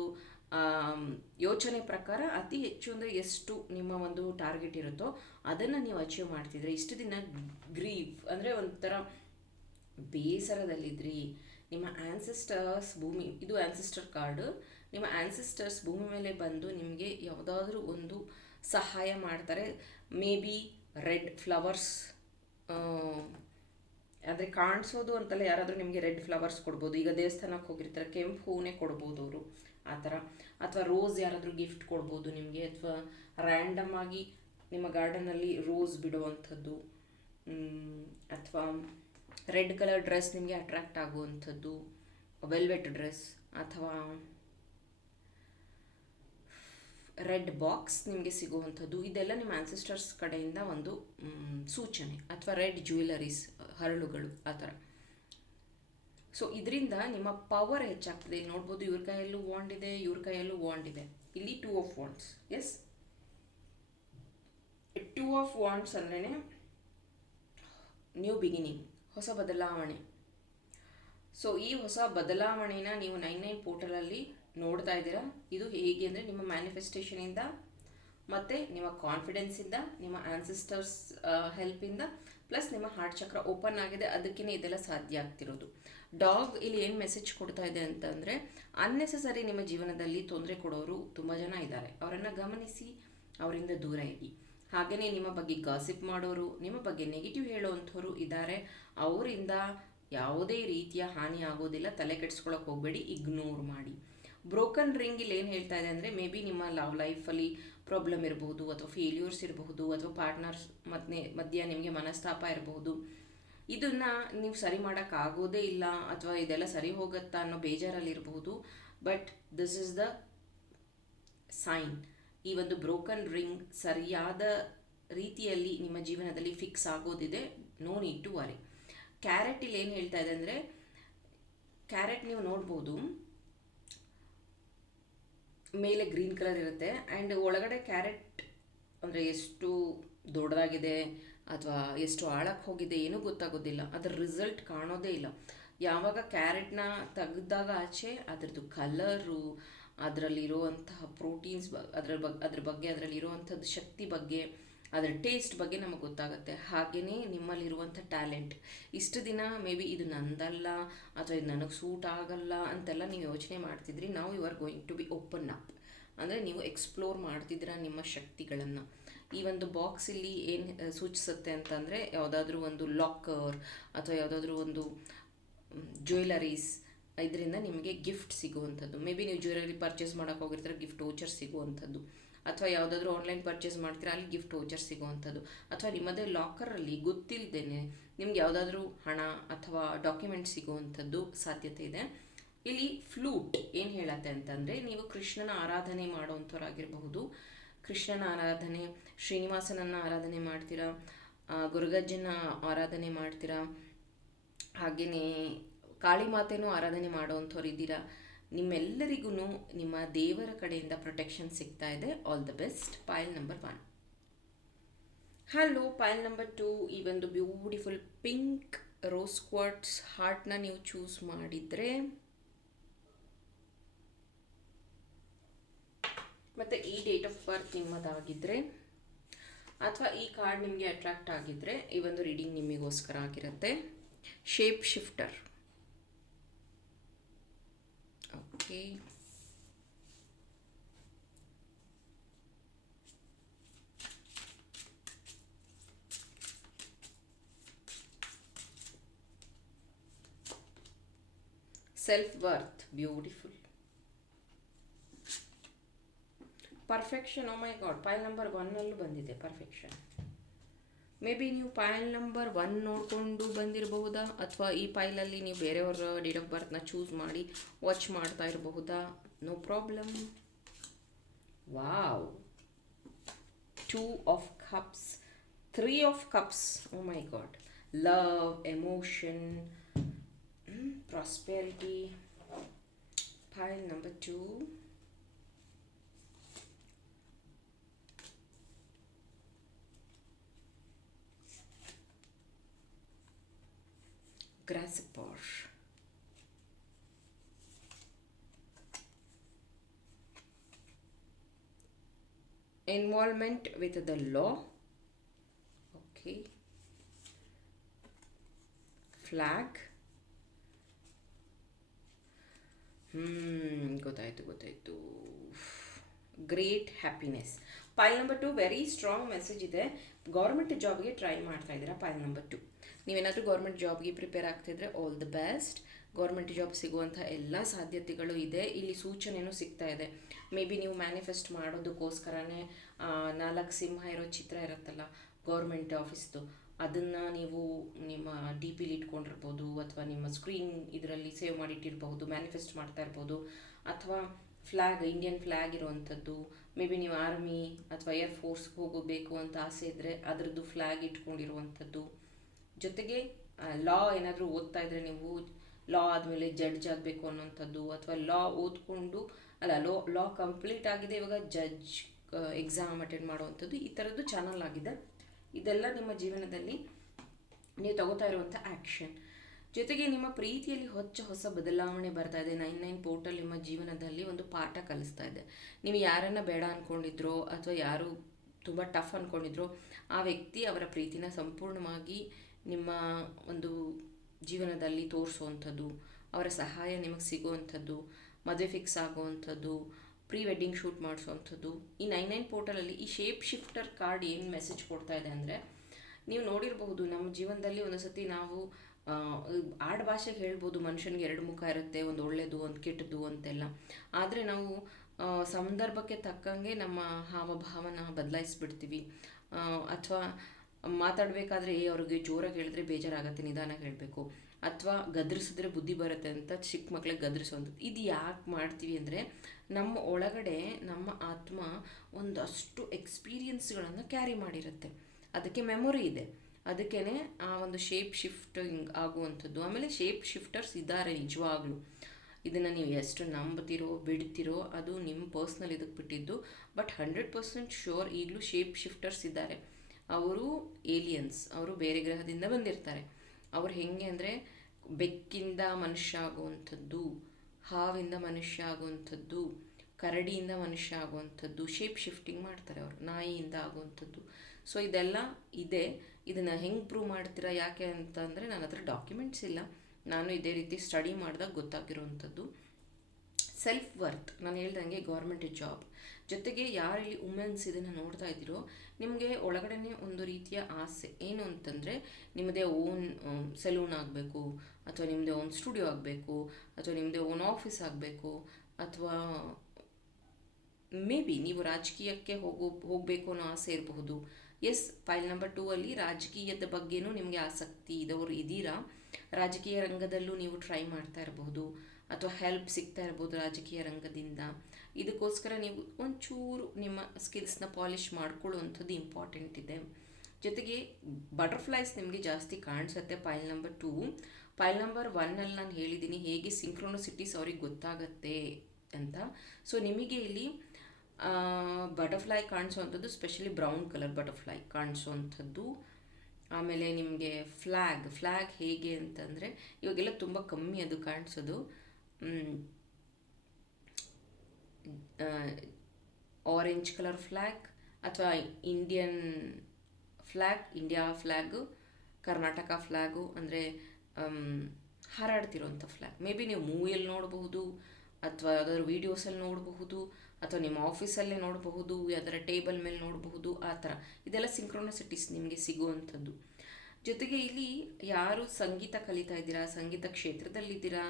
ಯೋಚನೆ ಪ್ರಕಾರ ಅತಿ ಹೆಚ್ಚು ಅಂದರೆ ಎಷ್ಟು ನಿಮ್ಮ ಒಂದು ಟಾರ್ಗೆಟ್ ಇರುತ್ತೋ ಅದನ್ನು ನೀವು ಅಚೀವ್ ಮಾಡ್ತಿದ್ರೆ ಇಷ್ಟು ದಿನ ಗ್ರೀವ್ ಅಂದರೆ ಒಂಥರ ಬೇಸರದಲ್ಲಿದ್ರಿ. ನಿಮ್ಮ ಆ್ಯನ್ಸೆಸ್ಟರ್ಸ್ ಭೂಮಿ, ಇದು ಆ್ಯನ್ಸೆಸ್ಟರ್ ಕಾರ್ಡು ನಿಮ್ಮ ಆ್ಯನ್ಸೆಸ್ಟರ್ಸ್ ಭೂಮಿ ಮೇಲೆ ಬಂದು ನಿಮಗೆ ಯಾವುದಾದ್ರೂ ಒಂದು ಸಹಾಯ ಮಾಡ್ತಾರೆ. ಮೇ ಬಿ ರೆಡ್ ಫ್ಲವರ್ಸ್ ಅಂದರೆ ಕಾಣಿಸೋದು ಅಂತಲ್ಲ ಯಾರಾದರೂ ನಿಮಗೆ ರೆಡ್ ಫ್ಲವರ್ಸ್ ಕೊಡ್ಬೋದು. ಈಗ ದೇವಸ್ಥಾನಕ್ಕೆ ಹೋಗಿರ್ತಾರೆ, ಕೆಂಪು ಹೂವೇ ಕೊಡ್ಬೋದು ಅವರು, ಆ ಥರ. ಅಥವಾ ರೋಸ್ ಯಾರಾದರೂ ಗಿಫ್ಟ್ ಕೊಡ್ಬೋದು ನಿಮಗೆ, ಅಥವಾ ರ್ಯಾಂಡಮ್ ಆಗಿ ನಿಮ್ಮ ಗಾರ್ಡನಲ್ಲಿ ರೋಸ್ ಬಿಡುವಂಥದ್ದು ಅಥವಾ ರೆಡ್ ಕಲರ್ ಡ್ರೆಸ್ ನಿಮಗೆ ಅಟ್ರಾಕ್ಟ್ ಆಗುವಂಥದ್ದು, ವೆಲ್ವೆಟ್ ಡ್ರೆಸ್, ಅಥವಾ ರೆಡ್ ಬಾಕ್ಸ್ ನಿಮಗೆ ಸಿಗುವಂಥದ್ದು. ಇದೆಲ್ಲ ನಿಮ್ಮ ಆನ್ಸಿಸ್ಟರ್ಸ್ ಕಡೆಯಿಂದ ಒಂದು ಸೂಚನೆ, ಅಥವಾ ರೆಡ್ ಜ್ಯುವೆಲರೀಸ್. ಹರಳುಗಳು, ಆ ಥರ. ಸೊ ಇದರಿಂದ ನಿಮ್ಮ ಪವರ್ ಹೆಚ್ಚಾಗ್ತದೆ. ನೋಡ್ಬೋದು ಇವ್ರ ಕೈಯಲ್ಲೂ ವಾಂಡ್ ಇದೆ, ಇವ್ರ ಕೈಯಲ್ಲೂ ವಾಂಡ್ ಇದೆ. ಇಲ್ಲಿ two of wands yes two of wands ಅಂದ್ರೇ ನ್ಯೂ ಬಿಗಿನಿಂಗ್ ಹೊಸ ಬದಲಾವಣೆ. ಸೊ ಈ ಹೊಸ ಬದಲಾವಣೆನ ನೀವು ನೈನ್ ನೈನ್ ಪೋರ್ಟಲಲ್ಲಿ ನೋಡ್ತಾ ಇದ್ದೀರಾ. ಇದು ಹೇಗೆ ಅಂದರೆ ನಿಮ್ಮ ಮ್ಯಾನಿಫೆಸ್ಟೇಷನಿಂದ ಮತ್ತು ನಿಮ್ಮ ಕಾನ್ಫಿಡೆನ್ಸಿಂದ ನಿಮ್ಮ ಆನ್ಸಿಸ್ಟರ್ಸ್ ಹೆಲ್ಪಿಂದ ಪ್ಲಸ್ ನಿಮ್ಮ ಹಾರ್ಟ್ ಚಕ್ರ ಓಪನ್ ಆಗಿದೆ ಅದಕ್ಕೇ ಇದೆಲ್ಲ ಸಾಧ್ಯ ಆಗ್ತಿರೋದು. ಡಾಗ್ ಇಲ್ಲಿ ಏನು ಮೆಸೇಜ್ ಕೊಡ್ತಾ ಇದೆ ಅಂತಂದರೆ ಅನ್ನೆಸೆಸರಿ ನಿಮ್ಮ ಜೀವನದಲ್ಲಿ ತೊಂದರೆ ಕೊಡೋರು ತುಂಬ ಜನ ಇದ್ದಾರೆ. ಅವರನ್ನು ಗಮನಿಸಿ, ಅವರಿಂದ ದೂರ ಇಡಿ ಹಾಗೆಯೇ ನಿಮ್ಮ ಬಗ್ಗೆ ಗಾಸಿಪ್ ಮಾಡೋರು, ನಿಮ್ಮ ಬಗ್ಗೆ ನೆಗೆಟಿವ್ ಹೇಳೋವಂಥವ್ರು ಇದ್ದಾರೆ. ಅವರಿಂದ ಯಾವುದೇ ರೀತಿಯ ಹಾನಿ ಆಗೋದಿಲ್ಲ, ತಲೆ ಕೆಡಿಸ್ಕೊಳಕ್ಕೆ ಹೋಗಬೇಡಿ ಇಗ್ನೋರ್ ಮಾಡಿ. ಬ್ರೋಕನ್ ರಿಂಗ್ ಇಲ್ಲಿ ಏನು ಹೇಳ್ತಾ ಇದೆ ಅಂದರೆ ಮೇ ಬಿ ನಿಮ್ಮ ಲವ್ ಲೈಫಲ್ಲಿ ಪ್ರಾಬ್ಲಮ್ ಇರಬಹುದು ಅಥವಾ ಫೇಲ್ಯೂರ್ಸ್ ಇರಬಹುದು ಅಥವಾ ಪಾರ್ಟ್ನರ್ಸ್ ಮಧ್ಯ ಮಧ್ಯ ನಿಮಗೆ ಮನಸ್ತಾಪ ಇರಬಹುದು. ಇದನ್ನು ನೀವು ಸರಿ ಮಾಡೋಕ್ಕಾಗೋದೇ ಇಲ್ಲ ಅಥವಾ ಇದೆಲ್ಲ ಸರಿ ಹೋಗುತ್ತಾ ಅನ್ನೋ ಬೇಜಾರಲ್ಲಿರಬಹುದು but this is the sign ಈ ಒಂದು ಬ್ರೋಕನ್ ರಿಂಗ್ ಸರಿಯಾದ ರೀತಿಯಲ್ಲಿ ನಿಮ್ಮ ಜೀವನದಲ್ಲಿ fix ಆಗೋದಿದೆ. No need to worry carrot ಇಲ್ಲಿ ಏನು ಹೇಳ್ತಾ ಇದೆ ಅಂದರೆ ಕ್ಯಾರೆಟ್ ನೀವು ನೋಡ್ಬೋದು. ಮೇಲೆ ಗ್ರೀನ್ ಕಲರ್ ಇರುತ್ತೆ. ಆ್ಯಂಡ್ ಒಳಗಡೆ ಕ್ಯಾರೆಟ್ ಅಂದರೆ ಎಷ್ಟು ದೊಡ್ಡದಾಗಿದೆ ಅಥವಾ ಎಷ್ಟು ಆಳಕ್ಕೆ ಹೋಗಿದೆ ಏನೂ ಗೊತ್ತಾಗೋದಿಲ್ಲ. ಅದರ ರಿಸಲ್ಟ್ ಕಾಣೋದೇ ಇಲ್ಲ. ಯಾವಾಗ ಕ್ಯಾರೆಟ್ನ ತೆಗೆದಾಗ ಆಚೆ ಅದರದ್ದು ಕಲರು, ಅದರಲ್ಲಿರುವಂತಹ ಪ್ರೋಟೀನ್ಸ್ ಬ ಅದರ ಬಗ್ಗೆ ಅದ್ರ ಬಗ್ಗೆ ಅದರಲ್ಲಿರುವಂಥದ್ದು ಶಕ್ತಿ ಬಗ್ಗೆ ಅದರ ಟೇಸ್ಟ್ ಬಗ್ಗೆ ನಮಗೆ ಗೊತ್ತಾಗುತ್ತೆ. ಹಾಗೆಯೇ ನಿಮ್ಮಲ್ಲಿರುವಂಥ ಟ್ಯಾಲೆಂಟ್ ಇಷ್ಟು ದಿನ ಮೇ ಬಿ ಇದು ನಂದಲ್ಲ, ಅಥವಾ ಇದು ನನಗೆ ಸೂಟ್ ಆಗಲ್ಲ ಅಂತೆಲ್ಲ ನೀವು ಯೋಚನೆ ಮಾಡ್ತಿದ್ರಿ ನಾವು you are going to be open up ಅಂದರೆ ನೀವು ಎಕ್ಸ್ಪ್ಲೋರ್ ಮಾಡ್ತಿದ್ದೀರಾ ನಿಮ್ಮ ಶಕ್ತಿಗಳನ್ನು. ಈ ಒಂದು ಬಾಕ್ಸ್ ಇಲ್ಲಿ ಏನು ಸೂಚಿಸುತ್ತೆ ಅಂತಂದರೆ ಯಾವುದಾದ್ರೂ ಒಂದು ಲಾಕರ್ ಅಥವಾ ಯಾವುದಾದ್ರೂ ಒಂದು ಜ್ಯುವೆಲರೀಸ್ ಇದರಿಂದ ನಿಮಗೆ ಗಿಫ್ಟ್ ಸಿಗುವಂಥದ್ದು. ಮೇ ಬಿ ನೀವು ಜ್ಯುವೆಲರಿ ಪರ್ಚೇಸ್ ಮಾಡೋಕೆ ಹೋಗಿರ್ತಾರೆ ಗಿಫ್ಟ್ ಓಚರ್ ಸಿಗುವಂಥದ್ದು. ಅಥವಾ ಯಾವುದಾದ್ರೂ ಆನ್ಲೈನ್ ಪರ್ಚೇಸ್ ಮಾಡ್ತೀರಾ, ಅಲ್ಲಿ ಗಿಫ್ಟ್ ವೋಚರ್ ಸಿಗುವಂಥದ್ದು. ಅಥವಾ ನಿಮ್ಮದೇ ಲಾಕರಲ್ಲಿ ಗೊತ್ತಿಲ್ಲದೇನೆ ನಿಮ್ಗೆ ಯಾವುದಾದ್ರೂ ಹಣ ಅಥವಾ ಡಾಕ್ಯುಮೆಂಟ್ ಸಿಗುವಂಥದ್ದು ಸಾಧ್ಯತೆ ಇದೆ. ಇಲ್ಲಿ ಫ್ಲೂಟ್ ಏನು ಹೇಳತ್ತೆ ಅಂತಂದರೆ, ನೀವು ಕೃಷ್ಣನ ಆರಾಧನೆ ಮಾಡೋವಂಥವ್ರಾಗಿರಬಹುದು. ಕೃಷ್ಣನ ಆರಾಧನೆ, ಶ್ರೀನಿವಾಸನನ್ನ ಆರಾಧನೆ ಮಾಡ್ತೀರಾ ಗುರುಗಜ್ಜನ ಆರಾಧನೆ ಮಾಡ್ತೀರಾ ಹಾಗೆಯೇ ಕಾಳಿ ಮಾತೆನೂ ಆರಾಧನೆ ಮಾಡೋವಂಥವ್ರು ಇದ್ದೀರಾ. ನಿಮ್ಮೆಲ್ಲರಿಗೂ ನಿಮ್ಮ ದೇವರ ಕಡೆಯಿಂದ ಪ್ರೊಟೆಕ್ಷನ್ ಸಿಗ್ತಾ ಇದೆ. All the best pile number one hello pile number two ಈ ಒಂದು ಬ್ಯೂಟಿಫುಲ್ ಪಿಂಕ್ ರೋಸ್ ಕ್ವಾಟ್ಸ್ ಹಾರ್ಟ್ನ ನೀವು ಚೂಸ್ ಮಾಡಿದರೆ ಮತ್ತು ಈ ಡೇಟ್ ಆಫ್ ಬರ್ತ್ ನಿಮ್ಮದಾಗಿದ್ದರೆ ಅಥವಾ ಈ ಕಾರ್ಡ್ ನಿಮಗೆ ಅಟ್ರಾಕ್ಟ್ ಆಗಿದ್ದರೆ ಈ ಒಂದು ರೀಡಿಂಗ್ ನಿಮಗೋಸ್ಕರ ಆಗಿರುತ್ತೆ. Shape shifter okay self worth beautiful perfection oh my god pile number ಒನ್ನಲ್ಲೂ ಬಂದಿದೆ. ಪರ್ಫೆಕ್ಷನ್ ಮೇ ಬಿ ನೀವು ಪೈಲ್ ನಂಬರ್ ಒನ್ ನೋಡಿಕೊಂಡು ಬಂದಿರಬಹುದಾ? ಅಥವಾ ಈ ಪೈಲಲ್ಲಿ ನೀವು ಬೇರೆಯವರ ಡೇಟ್ ಆಫ್ ಬರ್ತ್ನ ಚೂಸ್ ಮಾಡಿ ವಾಚ್ ಮಾಡ್ತಾ ಇರಬಹುದಾ? No problem wow two of cups three of cups oh my god love emotion prosperity pile number two grasshopper. Involvement with the law. Okay. Flag. Hmm ಗೊತ್ತಾಯ್ತು ಗೊತ್ತಾಯ್ತು great happiness pile number two very strong message ಇದೆ ಗೌರ್ಮೆಂಟ್ ಜಾಬ್ಗೆ ಟ್ರೈ ಮಾಡ್ತಾ ಇದ್ದೀರಾ ಪೈಲ್ ನಂಬರ್ ಟು ನೀವೇನಾದರೂ ಗೌರ್ಮೆಂಟ್ ಜಾಬ್ಗೆ ಪ್ರಿಪೇರ್ ಆಗ್ತಿದ್ರೆ all the best government job ಸಿಗುವಂಥ ಎಲ್ಲ ಸಾಧ್ಯತೆಗಳು ಇದೆ. ಇಲ್ಲಿ ಸೂಚನೆಯೂ ಸಿಗ್ತಾ ಇದೆ. ಮೇ ಬಿ ನೀವು ಮ್ಯಾನಿಫೆಸ್ಟ್ ಮಾಡೋದಕ್ಕೋಸ್ಕರನೇ ನಾಲ್ಕು ಸಿಂಹ ಇರೋ ಚಿತ್ರ ಇರುತ್ತಲ್ಲ ಗೌರ್ಮೆಂಟ್ ಆಫೀಸ್ದು ಅದನ್ನು ನೀವು ನಿಮ್ಮ ಡಿ ಪಿಲಿ ಇಟ್ಕೊಂಡಿರ್ಬೋದು, ಅಥವಾ ನಿಮ್ಮ ಸ್ಕ್ರೀನ್ ಇದರಲ್ಲಿ ಸೇವ್ ಮಾಡಿಟ್ಟಿರ್ಬೋದು ಮ್ಯಾನಿಫೆಸ್ಟ್ ಮಾಡ್ತಾ ಇರ್ಬೋದು. ಅಥವಾ ಫ್ಲ್ಯಾಗ್ ಇಂಡಿಯನ್ ಫ್ಲ್ಯಾಗ್ ಇರುವಂಥದ್ದು. ಮೇ ಬಿ ನೀವು ಆರ್ಮಿ ಅಥವಾ ಏರ್ ಫೋರ್ಸ್ಗೆ ಹೋಗಬೇಕು ಅಂತ ಆಸೆ ಇದ್ದರೆ ಅದರದ್ದು ಫ್ಲ್ಯಾಗ್ ಇಟ್ಕೊಂಡಿರುವಂಥದ್ದು. ಜೊತೆಗೆ ಲಾ ಏನಾದರೂ ಓದ್ತಾ ಇದ್ರೆ ನೀವು ಲಾ ಆದಮೇಲೆ ಜಡ್ಜ್ ಆಗಬೇಕು ಅನ್ನೋಂಥದ್ದು ಅಥವಾ ಲಾ ಓದ್ಕೊಂಡು, ಅಲ್ಲ ಲೋ ಲಾ ಕಂಪ್ಲೀಟ್ ಆಗಿದೆ, ಇವಾಗ ಜಡ್ಜ್ ಎಕ್ಸಾಮ್ ಅಟೆಂಡ್ ಮಾಡುವಂಥದ್ದು ಈ ಥರದ್ದು ಚಾನಲ್ ಆಗಿದೆ. ಇದೆಲ್ಲ ನಿಮ್ಮ ಜೀವನದಲ್ಲಿ ನೀವು ತಗೋತಾ ಇರುವಂಥ ಆ್ಯಕ್ಷನ್ ಜೊತೆಗೆ ನಿಮ್ಮ ಪ್ರೀತಿಯಲ್ಲಿ ಹೊಚ್ಚ ಹೊಸ ಬದಲಾವಣೆ ಬರ್ತಾ ಇದೆ. ನೈನ್ ನೈನ್ ಪೋರ್ಟಲ್ ನಿಮ್ಮ ಜೀವನದಲ್ಲಿ ಒಂದು ಪಾಠ ಕಲಿಸ್ತಾ ಇದೆ. ನೀವು ಯಾರನ್ನ ಬೇಡ ಅಂದ್ಕೊಂಡಿದ್ರೋ ಅಥವಾ ಯಾರು ತುಂಬ ಟಫ್ ಅಂದ್ಕೊಂಡಿದ್ರೋ ಆ ವ್ಯಕ್ತಿ ಅವರ ಪ್ರೀತಿನ ಸಂಪೂರ್ಣವಾಗಿ ನಿಮ್ಮ ಒಂದು ಜೀವನದಲ್ಲಿ ತೋರಿಸುವಂಥದ್ದು, ಅವರ ಸಹಾಯ ನಿಮಗೆ ಸಿಗುವಂಥದ್ದು, ಮದುವೆ ಫಿಕ್ಸ್ ಆಗುವಂಥದ್ದು ಪ್ರೀ ವೆಡ್ಡಿಂಗ್ ಶೂಟ್ ಮಾಡಿಸುವಂಥದ್ದು, ಈ ನೈನ್ ನೈನ್ ಪೋರ್ಟಲಲ್ಲಿ ಈ ಶೇಪ್ ಶಿಫ್ಟರ್ ಕಾರ್ಡ್ ಏನು ಮೆಸೇಜ್ ಕೊಡ್ತಾ ಇದೆ ಅಂದರೆ, ನೀವು ನೋಡಿರಬಹುದು ನಮ್ಮ ಜೀವನದಲ್ಲಿ ಒಂದು ಸತಿ ನಾವು ಆಡ್ ಭಾಷೆಗೆ ಹೇಳ್ಬೋದು ಮನುಷ್ಯನಿಗೆ ಎರಡು ಮುಖ ಇರುತ್ತೆ, ಒಂದು ಒಳ್ಳೆಯದು ಒಂದು ಕೆಟ್ಟದ್ದು ಅಂತೆಲ್ಲ. ಆದರೆ ನಾವು ಸಂದರ್ಭಕ್ಕೆ ತಕ್ಕಂಗೆ ನಮ್ಮ ಹಾವಭಾವನ ಬದಲಾಯಿಸ್ಬಿಡ್ತೀವಿ. ಅಥವಾ ಮಾತಾಡಬೇಕಾದ್ರೆ ಅವ್ರಿಗೆ ಜೋರಾಗಿ ಹೇಳಿದ್ರೆ ಬೇಜಾರಾಗತ್ತೆ, ನಿಧಾನ ಹೇಳಬೇಕು. ಅಥವಾ, ಗದರಿಸಿದ್ರೆ ಬುದ್ಧಿ ಬರುತ್ತೆ ಅಂತ ಚಿಕ್ಕ ಮಕ್ಳಿಗೆ ಗದರಿಸುವಂಥದ್ದು ಇದು ಯಾಕೆ ಮಾಡ್ತೀವಿ ಅಂದರೆ, ನಮ್ಮ ಒಳಗಡೆ ನಮ್ಮ ಆತ್ಮ ಒಂದಷ್ಟು ಎಕ್ಸ್ಪೀರಿಯನ್ಸ್ಗಳನ್ನು ಕ್ಯಾರಿ ಮಾಡಿರುತ್ತೆ. ಅದಕ್ಕೆ ಮೆಮೊರಿ ಇದೆ. ಅದಕ್ಕೇ ಆ ಒಂದು ಶೇಪ್ ಶಿಫ್ಟಿಂಗ್ ಆಗುವಂಥದ್ದು. ಆಮೇಲೆ ಶೇಪ್ ಶಿಫ್ಟರ್ಸ್ ಇದ್ದಾರೆ ನಿಜವಾಗ್ಲೂ. ಇದನ್ನು ನೀವು ಎಷ್ಟು ನಂಬ್ತಿರೋ, ಬಿಡ್ತಿರೋ, ಅದು ನಿಮ್ಮ ಪರ್ಸ್ನಲ್ ಇದಕ್ಕೆ ಬಿಟ್ಟಿದ್ದು. ಬಟ್ ಹಂಡ್ರೆಡ್ ಪರ್ಸೆಂಟ್ ಶೋರ್ ಈಗಲೂ ಶೇಪ್ ಶಿಫ್ಟರ್ಸ್ ಇದ್ದಾರೆ. ಅವರು ಏಲಿಯನ್ಸ್ ಅವರು ಬೇರೆ ಗ್ರಹದಿಂದ ಬಂದಿರ್ತಾರೆ. ಅವ್ರು ಹೆಂಗೆ ಅಂದರೆ ಬೆಕ್ಕಿಂದ ಮನುಷ್ಯ ಆಗುವಂಥದ್ದು, ಹಾವಿಂದ ಮನುಷ್ಯ ಆಗುವಂಥದ್ದು, ಕರಡಿಯಿಂದ ಮನುಷ್ಯ ಆಗುವಂಥದ್ದು ಶೇಪ್ ಶಿಫ್ಟಿಂಗ್ ಮಾಡ್ತಾರೆ ಅವರು, ನಾಯಿಯಿಂದ ಆಗುವಂಥದ್ದು. ಸೊ ಇದೆಲ್ಲ ಇದೆ. ಇದನ್ನು ಹೆಂಗೆ ಪ್ರೂವ್ ಮಾಡ್ತೀರಾ, ಯಾಕೆ ಅಂತ ಅಂದರೆ ನನ್ನ ಹತ್ರ ಡಾಕ್ಯುಮೆಂಟ್ಸ್ ಇಲ್ಲ. ನಾನು ಇದೇ ರೀತಿ ಸ್ಟಡಿ ಮಾಡಿದಾಗ ಗೊತ್ತಾಗಿರುವಂಥದ್ದು ಸೆಲ್ಫ್ ವರ್ತ್ ನಾನು ಹೇಳ್ದಂಗೆ ಗೌರ್ಮೆಂಟ್ ಜಾಬ್ ಜೊತೆಗೆ ಯಾರು ಇಲ್ಲಿ ವುಮೆನ್ಸ್ ಇದನ್ನು ನೋಡ್ತಾ ಇದ್ದೀರೋ, ನಿಮಗೆ ಒಳಗಡೆನೆ ಒಂದು ರೀತಿಯ ಆಸೆ ಏನು ಅಂತಂದರೆ ನಿಮ್ಮದೇ ಓನ್ ಸೆಲೂನ್ ಆಗಬೇಕು, ಅಥವಾ ನಿಮ್ಮದೇ ಓನ್ ಸ್ಟುಡಿಯೋ ಆಗಬೇಕು, ಅಥವಾ ನಿಮ್ಮದೇ ಓನ್ ಆಫೀಸ್ ಆಗಬೇಕು, ಅಥವಾ ಮೇ ಬಿ ನೀವು ರಾಜಕೀಯಕ್ಕೆ ಹೋಗೋ, ಹೋಗಬೇಕು ಅನ್ನೋ ಆಸೆ ಇರಬಹುದು. ಎಸ್ ಫೈಲ್ ನಂಬರ್ ಟೂ ಅಲ್ಲಿ ರಾಜಕೀಯದ ಬಗ್ಗೆನೂ ನಿಮಗೆ ಆಸಕ್ತಿ ಇದ್ದವರು ಇದ್ದೀರಾ. ರಾಜಕೀಯ ರಂಗದಲ್ಲೂ ನೀವು ಟ್ರೈ ಮಾಡ್ತಾ ಇರಬಹುದು. ಅಥವಾ ಹೆಲ್ಪ್ ಸಿಗ್ತಾ ಇರ್ಬೋದು ರಾಜಕೀಯ ರಂಗದಿಂದ. ಇದಕ್ಕೋಸ್ಕರ ನೀವು ಒಂಚೂರು ನಿಮ್ಮ ಸ್ಕಿಲ್ಸ್ನ ಪಾಲಿಷ್ ಮಾಡ್ಕೊಳ್ಳುವಂಥದ್ದು ಇಂಪಾರ್ಟೆಂಟ್ ಇದೆ. ಜೊತೆಗೆ ಬಟರ್ಫ್ಲೈಸ್ ನಿಮಗೆ ಜಾಸ್ತಿ ಕಾಣಿಸುತ್ತೆ pile number two pile number ಒನ್ನಲ್ಲಿ ನಾನು ಹೇಳಿದ್ದೀನಿ ಹೇಗೆ ಸಿಂಕ್ರೋನೋಸಿಟೀಸ್ ಅವ್ರಿಗೆ ಗೊತ್ತಾಗತ್ತೆ ಅಂತ. ಸೊ ನಿಮಗೆ ಇಲ್ಲಿ ಬಟರ್ಫ್ಲೈ ಕಾಣಿಸುವಂಥದ್ದು ಸ್ಪೆಷಲಿ ಬ್ರೌನ್ ಕಲರ್ ಬಟರ್ಫ್ಲೈ ಕಾಣಿಸುವಂಥದ್ದು ಆಮೇಲೆ ನಿಮಗೆ ಫ್ಲ್ಯಾಗ್ ಫ್ಲ್ಯಾಗ್ ಹೇಗೆ ಅಂತಂದರೆ ಇವಾಗೆಲ್ಲ ತುಂಬ ಕಮ್ಮಿ ಅದು ಕಾಣಿಸೋದು. ಆರೆಂಜ್ ಕಲರ್ ಫ್ಲ್ಯಾಗ್ ಅಥವಾ Indian flag India flag Karnataka flag ಅಂದರೆ ಹಾರಾಡ್ತಿರೋಂಥ ಫ್ಲ್ಯಾಗ್ ಮೇ ಬಿ ನೀವು ಮೂವಿಯಲ್ಲಿ ನೋಡಬಹುದು, ಅಥವಾ ಯಾವುದಾದ್ರು ವೀಡಿಯೋಸಲ್ಲಿ ನೋಡಬಹುದು, ಅಥವಾ ನಿಮ್ಮ ಆಫೀಸಲ್ಲೇ ನೋಡಬಹುದು, ಯಾವ್ದಾರ ಟೇಬಲ್ ಮೇಲೆ ನೋಡಬಹುದು, ಆ ಥರ. ಇದೆಲ್ಲ ಸಿಂಕ್ರೋನಸಿಟೀಸ್ ನಿಮಗೆ ಸಿಗುವಂಥದ್ದು. ಜೊತೆಗೆ ಇಲ್ಲಿ ಯಾರು ಸಂಗೀತ ಕಲಿತಾ ಇದ್ದೀರಾ, ಸಂಗೀತ ಕ್ಷೇತ್ರದಲ್ಲಿದ್ದೀರಾ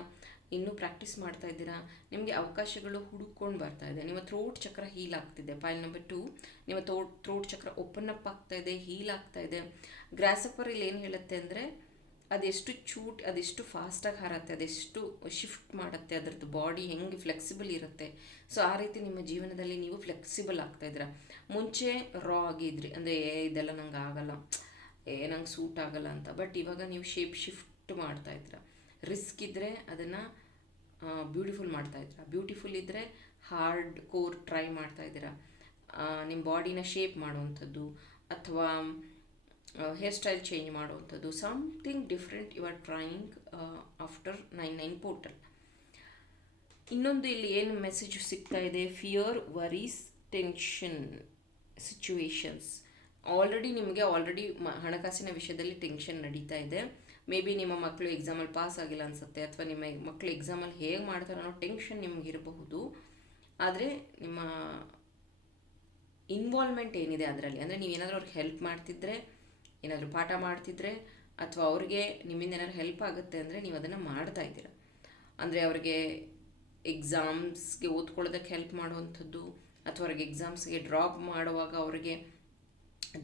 ಇನ್ನೂ ಪ್ರಾಕ್ಟೀಸ್ ಮಾಡ್ತಾ ಇದ್ದೀರಾ? ನಿಮಗೆ ಅವಕಾಶಗಳು ಹುಡುಕೊಂಡು ಬರ್ತಾ ಇದೆ. ನಿಮ್ಮ ಥ್ರೋಟ್ ಚಕ್ರ ಹೀಲ್ ಆಗ್ತಿದೆ. ಫೈಲ್ ನಂಬರ್ ಟು ನಿಮ್ಮ throat throat chakra open up ಆಗ್ತಾ ಇದೆ ಹೀಲ್ ಆಗ್ತಾ ಇದೆ. ಗ್ರಾಸಪ್ಪರ್ ಇಲ್ಲಿ ಏನು ಹೇಳುತ್ತೆ ಅಂದರೆ, ಅದೆಷ್ಟು ಚೂಟ್, ಅದೆಷ್ಟು ಫಾಸ್ಟಾಗಿ ಹಾರತ್ತೆ, ಅದೆಷ್ಟು ಶಿಫ್ಟ್ ಮಾಡುತ್ತೆ, ಅದರದ್ದು ಬಾಡಿ ಹೆಂಗೆ ಫ್ಲೆಕ್ಸಿಬಲ್ ಇರುತ್ತೆ. ಸೊ ಆ ರೀತಿ ನಿಮ್ಮ ಜೀವನದಲ್ಲಿ ನೀವು ಫ್ಲೆಕ್ಸಿಬಲ್ ಆಗ್ತಾ ಇದ್ದೀರಾ. ಮುಂಚೆ ರಾ ಆಗಿದ್ರಿ ಅಂದರೆ, ಏ, ಇದೆಲ್ಲ ನಂಗೆ ಆಗಲ್ಲ, ಏ, ನಂಗೆ ಸೂಟ್ ಆಗಲ್ಲ ಅಂತ. ಬಟ್ ಇವಾಗ ನೀವು ಶೇಪ್ ಶಿಫ್ಟ್ ಮಾಡ್ತಾ ಇದ್ದೀರಾ. ರಿಸ್ಕ್ ಇದ್ದರೆ ಅದನ್ನು ಬ್ಯೂಟಿಫುಲ್ ಮಾಡ್ತಾ ಇದ್ದೀರಾ ಬ್ಯೂಟಿಫುಲ್ ಇದ್ದರೆ ಹಾರ್ಡ್ ಕೋರ್ ಟ್ರೈ ಮಾಡ್ತಾ ಇದ್ದೀರಾ. ನಿಮ್ಮ ಬಾಡಿನ ಶೇಪ್ ಮಾಡುವಂಥದ್ದು ಅಥವಾ ಹೇರ್ ಸ್ಟೈಲ್ ಚೇಂಜ್ ಮಾಡುವಂಥದ್ದು something different you are trying after nine nine portal ಇನ್ನೊಂದು ಇಲ್ಲಿ ಏನು ಮೆಸೇಜ್ ಸಿಗ್ತಾ ಇದೆ? Fear worries tension situations already ನಿಮಗೆ ಆಲ್ರೆಡಿ ಹಣಕಾಸಿನ ವಿಷಯದಲ್ಲಿ ಟೆನ್ಷನ್ ನಡೀತಾ ಇದೆ. ಮೇ ಬಿ ನಿಮ್ಮ ಮಕ್ಕಳು ಎಕ್ಸಾಮಲ್ಲಿ ಪಾಸ್ ಆಗಿಲ್ಲ ಅನಿಸುತ್ತೆ, ಅಥವಾ ನಿಮ್ಮ ಮಕ್ಕಳು ಎಕ್ಸಾಮಲ್ಲಿ ಹೇಗೆ ಮಾಡ್ತಾರೆ ಅನ್ನೋ ಟೆನ್ಷನ್ ನಿಮಗಿರಬಹುದು ಆದರೆ ನಿಮ್ಮ ಇನ್ವಾಲ್ವ್ಮೆಂಟ್ ಏನಿದೆ ಅದರಲ್ಲಿ? ಅಂದರೆ ನೀವು ಏನಾದರೂ ಅವ್ರಿಗೆ ಹೆಲ್ಪ್ ಮಾಡ್ತಿದ್ರೆ, ಏನಾದರೂ ಪಾಠ ಮಾಡ್ತಿದ್ರೆ, ಅಥವಾ ಅವ್ರಿಗೆ ನಿಮ್ಮಿಂದ ಏನಾದ್ರು ಹೆಲ್ಪ್ ಆಗುತ್ತೆ ಅಂದರೆ ನೀವು ಅದನ್ನು ಮಾಡ್ತಾ ಇದ್ದೀರಾ? ಅಂದರೆ ಅವ್ರಿಗೆ ಎಕ್ಸಾಮ್ಸ್ಗೆ ಓದ್ಕೊಳ್ಳೋದಕ್ಕೆ ಹೆಲ್ಪ್ ಮಾಡುವಂಥದ್ದು, ಅಥವಾ ಅವ್ರಿಗೆ ಎಕ್ಸಾಮ್ಸ್ಗೆ ಡ್ರಾಪ್ ಮಾಡುವಾಗ ಅವರಿಗೆ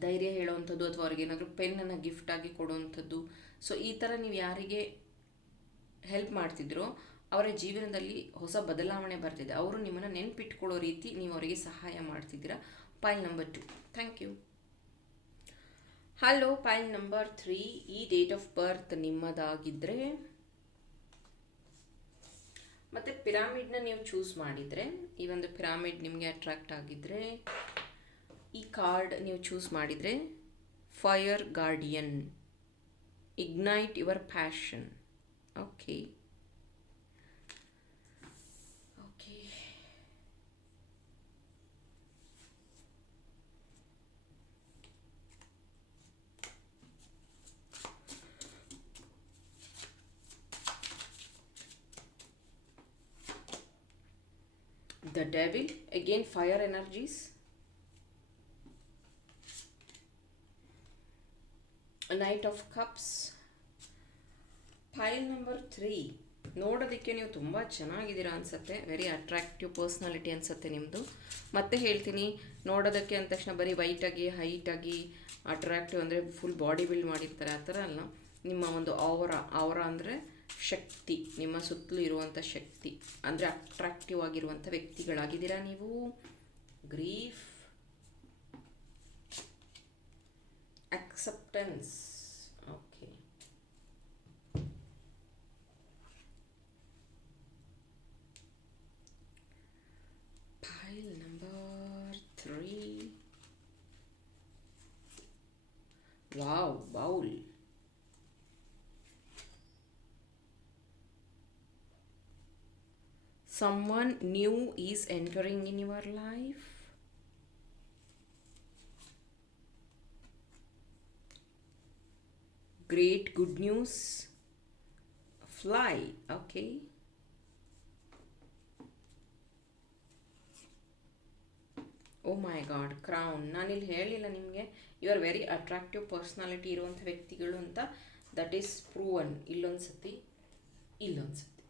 ಧೈರ್ಯ ಹೇಳುವಂಥದ್ದು ಅಥವಾ ಅವ್ರಿಗೆ ಏನಾದರೂ ಪೆನ್ನನ್ನು ಗಿಫ್ಟಾಗಿ ಕೊಡುವಂಥದ್ದು. ಸೊ ಈ ಥರ ನೀವು ಯಾರಿಗೆ ಹೆಲ್ಪ್ ಮಾಡ್ತಿದ್ರೋ ಅವರ ಜೀವನದಲ್ಲಿ ಹೊಸ ಬದಲಾವಣೆ ಬರ್ತಿದೆ. ಅವರು ನಿಮ್ಮನ್ನು ನೆನ್ಪಿಟ್ಕೊಳ್ಳೋ ರೀತಿ ನೀವು ಅವರಿಗೆ ಸಹಾಯ ಮಾಡ್ತಿದ್ದೀರಾ? Pile number two thank you hello pile number three ಈ ಡೇಟ್ ಆಫ್ ಬರ್ತ್ ನಿಮ್ಮದಾಗಿದ್ದರೆ ಮತ್ತು ಪಿರಾಮಿಡ್ನ ನೀವು ಚೂಸ್ ಮಾಡಿದರೆ, ಈ ಒಂದು ಪಿರಾಮಿಡ್ ನಿಮಗೆ ಅಟ್ರಾಕ್ಟ್ ಆಗಿದ್ದರೆ ಈ ಕಾರ್ಡ್ ನೀವು ಚೂಸ್ ಮಾಡಿದರೆ fire guardian ignite your passion okay okay the devil again fire energies. A of cups pile number three ನೋಡೋದಕ್ಕೆ ನೀವು ತುಂಬ ಚೆನ್ನಾಗಿದ್ದೀರಾ ಅನಿಸುತ್ತೆ. ವೆರಿ ಅಟ್ರಾಕ್ಟಿವ್ ಪರ್ಸ್ನಾಲಿಟಿ ಅನಿಸುತ್ತೆ ನಿಮ್ಮದು ಮತ್ತೆ ಹೇಳ್ತೀನಿ, ನೋಡೋದಕ್ಕೆ ಅಂದ ತಕ್ಷಣ ಬರೀ ವೈಟಾಗಿ ಹೈಟಾಗಿ ಅಟ್ರಾಕ್ಟಿವ್ ಅಂದರೆ ಫುಲ್ ಬಾಡಿ ಬಿಲ್ಡ್ ಮಾಡಿರ್ತಾರೆ. ಆ ಥರ ಅಲ್ಲ. ನಿಮ್ಮ ಒಂದು ಅವರ ಅವರ ಅಂದರೆ ಶಕ್ತಿ. ನಿಮ್ಮ ಸುತ್ತಲೂ ಇರುವಂಥ ಶಕ್ತಿ. ಅಂದರೆ ಅಟ್ರಾಕ್ಟಿವ್ ಆಗಿರುವಂಥ ವ್ಯಕ್ತಿಗಳಾಗಿದ್ದೀರಾ ನೀವು. Grief acceptance. Okay. Pile number three. Wow bowl. Someone new is entering in your life great good news. Fly, okay. Oh my god crown ನಾನಿಲ್ಲಿ ಹೇಳಿಲ್ಲ ನಿಮಗೆ you are very attractive personality ಇರುವಂಥ ವ್ಯಕ್ತಿಗಳು ಅಂತ. ದಟ್ ಈಸ್ ಪ್ರೂವನ್ ಇಲ್ಲೊಂದು ಸತಿ ಇಲ್ಲೊಂದು ಸತಿ